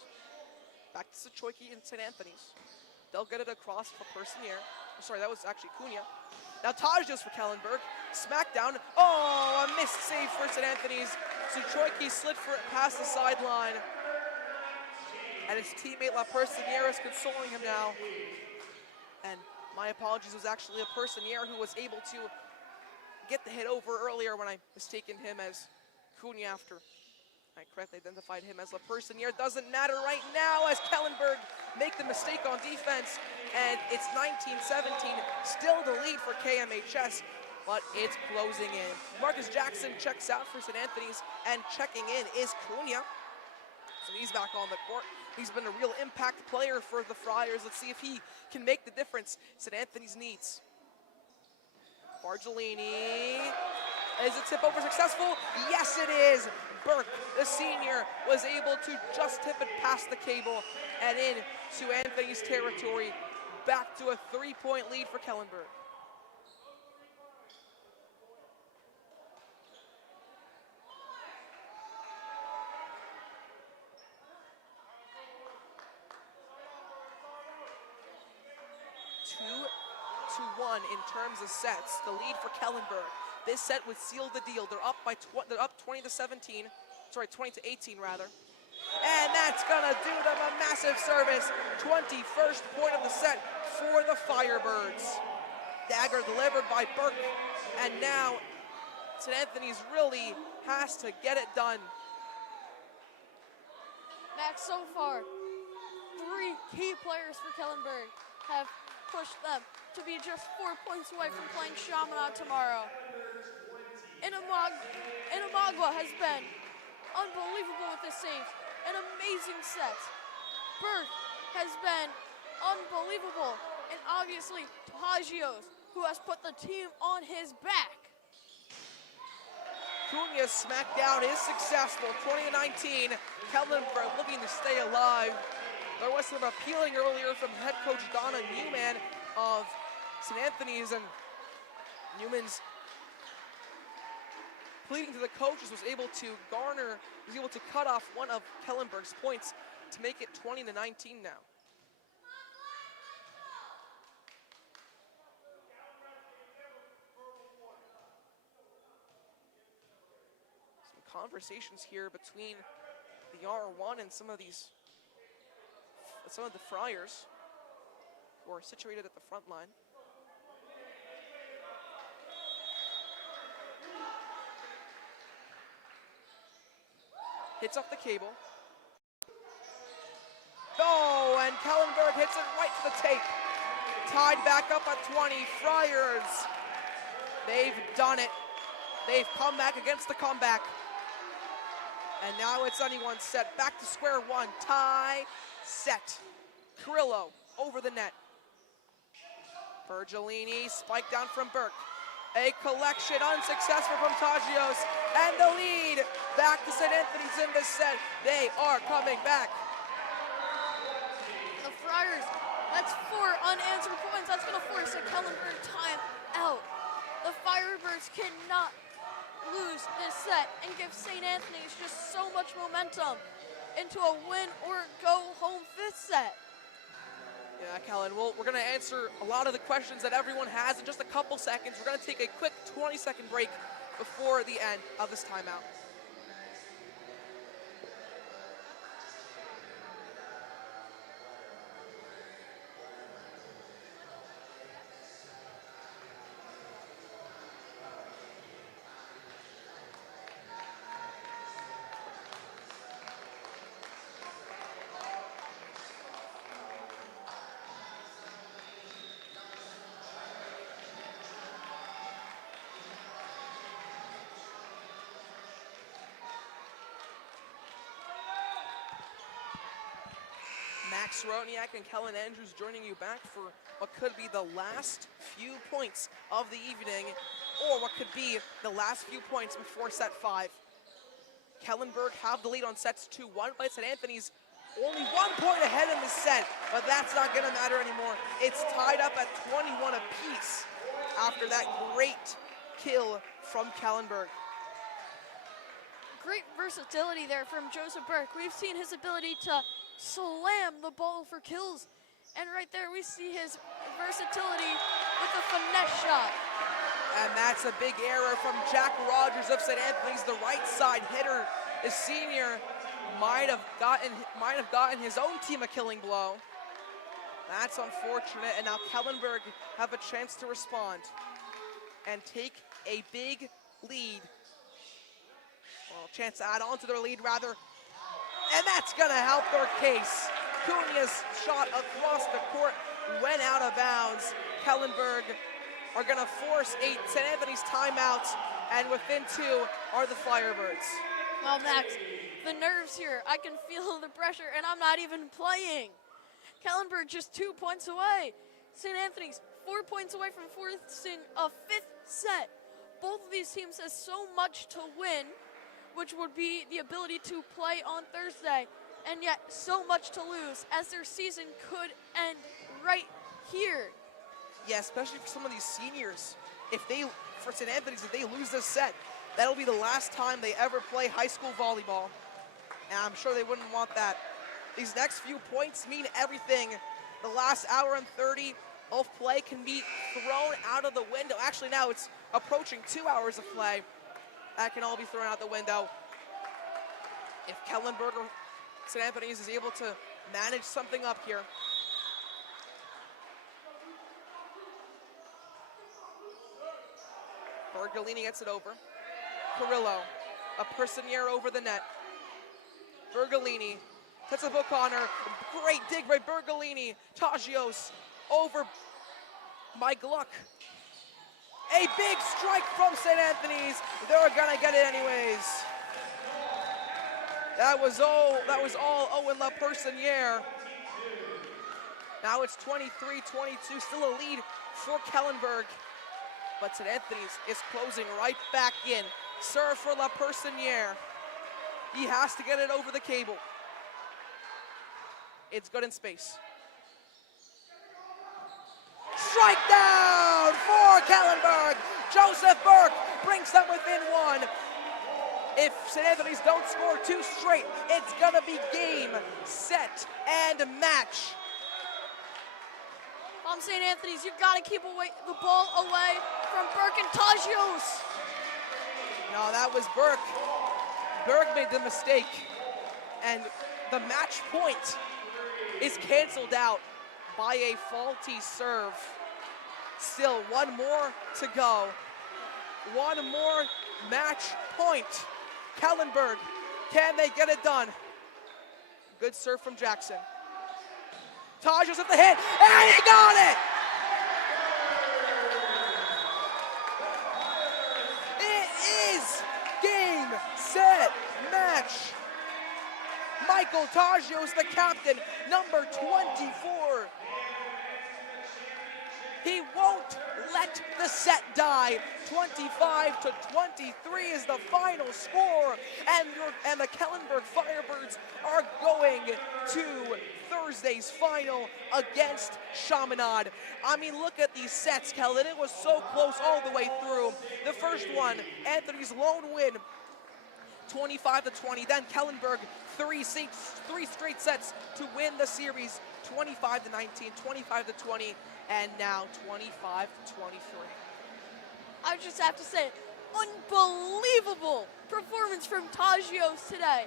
Back to Sachoiki and St. Anthony's. They'll get it across for Personier. Sorry, that was actually Cunha. Now Tajios for Kellenberg. Smackdown. Oh, a missed save for St. Anthony's. Sachoiki slid for it past the sideline. And his teammate La Personier is consoling him now. And my apologies, it was actually La Personier who was able to get the hit over earlier when I mistaken him as Cunha after I correctly identified him as La Personier. Doesn't matter right now as Kellenberg make the mistake on defense, and it's 19-17, still the lead for KMHS, but it's closing in. Marcus Jackson checks out for St. Anthony's, and checking in is Cunha. So he's back on the court. He's been a real impact player for the Friars. Let's see if he can make the difference St. Anthony's needs. Bargellini. Is the tip over successful? Yes, it is. Burke, the senior, was able to just tip it past the cable and into Anthony's territory. Back to a 3-point lead for Kellenberg. Two to 1 in terms of sets. The lead for Kellenberg. This set would seal the deal. They're up 20-17. Sorry, 20-18 rather. And that's gonna do them a massive service. 21st point of the set for the Firebirds. Dagger delivered by Burke. And now St. Anthony's really has to get it done. Max, so far, 3 key players for Kellenberg have pushed them to be just 4 points away from playing Chaminade tomorrow. Inamagua has been unbelievable with his saves. An amazing set. Burke has been unbelievable. And obviously, Tajios, who has put the team on his back. Cunha's smackdown is successful. 20-19. Kellenberg looking to stay alive. There was some appealing earlier from head coach Donna Newman of St. Anthony's, and Newman's pleading to the coaches was able to cut off one of Kellenberg's points to make it 20-19 now. Some conversations here between the R1 and some of the Friars who are situated at the front line. Hits off the cable. Oh, and Kellenberg hits it right to the tape. Tied back up at 20. Friars, they've done it. They've come back against the comeback. And now it's anyone's set. Back to square one. Tie, set. Carrillo over the net. Bargellini, spike down from Burke. A collection unsuccessful from Tajios, and the lead back to St. Anthony's in this set. They are coming back. The Friars, that's 4 unanswered points. That's going to force a Kellenberg time out. The Firebirds cannot lose this set and give St. Anthony's just so much momentum into a win or go home 5th set. Yeah, Kellen, well, we're going to answer a lot of the questions that everyone has in just a couple seconds. We're going to take a quick 20-second break before the end of this timeout. Max Rotniak and Kellen Andrews joining you back for what could be the last few points of the evening, or what could be the last few points before set 5. Kellenberg have the lead on sets 2-1, but St. Anthony's only 1 point ahead in the set, but that's not going to matter anymore. It's tied up at 21 apiece after that great kill from Kellenberg. Great versatility there from Joseph Burke. We've seen his ability to slam the ball for kills, and right there we see his versatility with a finesse shot. And that's a big error from Jack Rogers of St. Anthony's, the right side hitter. The senior might have gotten his own team a killing blow. That's unfortunate, and now Kellenberg have a chance to respond and take a big lead. Well, chance to add on to their lead, rather. And that's gonna help their case. Cunha's shot across the court went out of bounds. Kellenberg are gonna force a St. Anthony's timeout, and within 2 are the Firebirds. Well, Max, the nerves here, I can feel the pressure, and I'm not even playing. Kellenberg just 2 points away. St. Anthony's 4 points away from forcing a 5th set. Both of these teams have so much to win, which would be the ability to play on Thursday, and yet so much to lose, as their season could end right here. Yeah, especially for some of these seniors. For St. Anthony's, if they lose this set, that'll be the last time they ever play high school volleyball. And I'm sure they wouldn't want that. These next few points mean everything. The last hour and 30 of play can be thrown out of the window. Actually, now it's approaching 2 hours of play. That can all be thrown out the window. If Kellenberg or St. Anthony's is able to manage something up here. Bergolini gets it over. Carrillo, a Personier over the net. Bergolini sets a book on her. Great dig by Bergolini. Tajios over by Gluck. A big strike from St. Anthony's. They're gonna get it anyways. That was all Owen LaPersonniere. Now it's 23-22, still a lead for Kellenberg. But St. Anthony's is closing right back in. Serve for LaPersonniere. He has to get it over the cable. It's good in space. Strike down for Kellenberg. Joseph Burke brings them within 1. If St. Anthony's don't score 2 straight, it's gonna be game, set, and match. On St. Anthony's, you've got to keep the ball away from Burke and Tajios. No, that was Burke. Burke made the mistake, and the match point is canceled out by a faulty serve. Still 1 more to go. 1 more match point. Kellenberg, can they get it done? Good serve from Jackson. Tajios at the hit, and he got it! It is game, set, match. Michael Tajios, the captain, number 24. He won't let the set die. 25-23 is the final score, and the Kellenberg Firebirds are going to Thursday's final against Chaminade. I mean, look at these sets, Kellen. It was so close all the way through. The first one, Anthony's lone win, 25-20. Then Kellenberg, three straight sets to win the series, 25-19, 25-20, and now 25-23. I just have to say, unbelievable performance from Tagios today.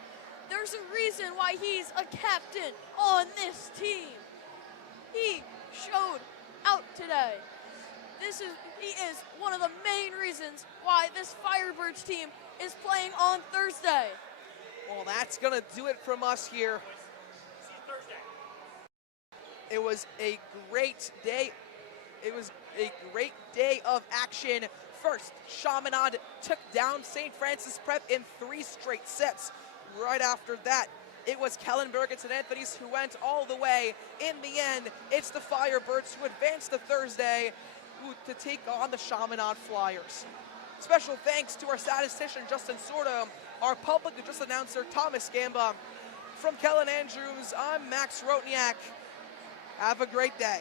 There's a reason why he's a captain on this team. He showed out today. He is one of the main reasons why this Firebirds team is playing on Thursday. Well, that's gonna do it from us here. It was a great day. It was a great day of action. First, Chaminade took down St. Francis Prep in 3 straight sets. Right after that, it was Kellenberg and St. Anthony's who went all the way. In the end, it's the Firebirds who advanced to Thursday to take on the Chaminade Flyers. Special thanks to our statistician, Justin Sordo, our public address announcer, Thomas Gamba. From Kellen Andrews, I'm Max Rotniak. Have a great day.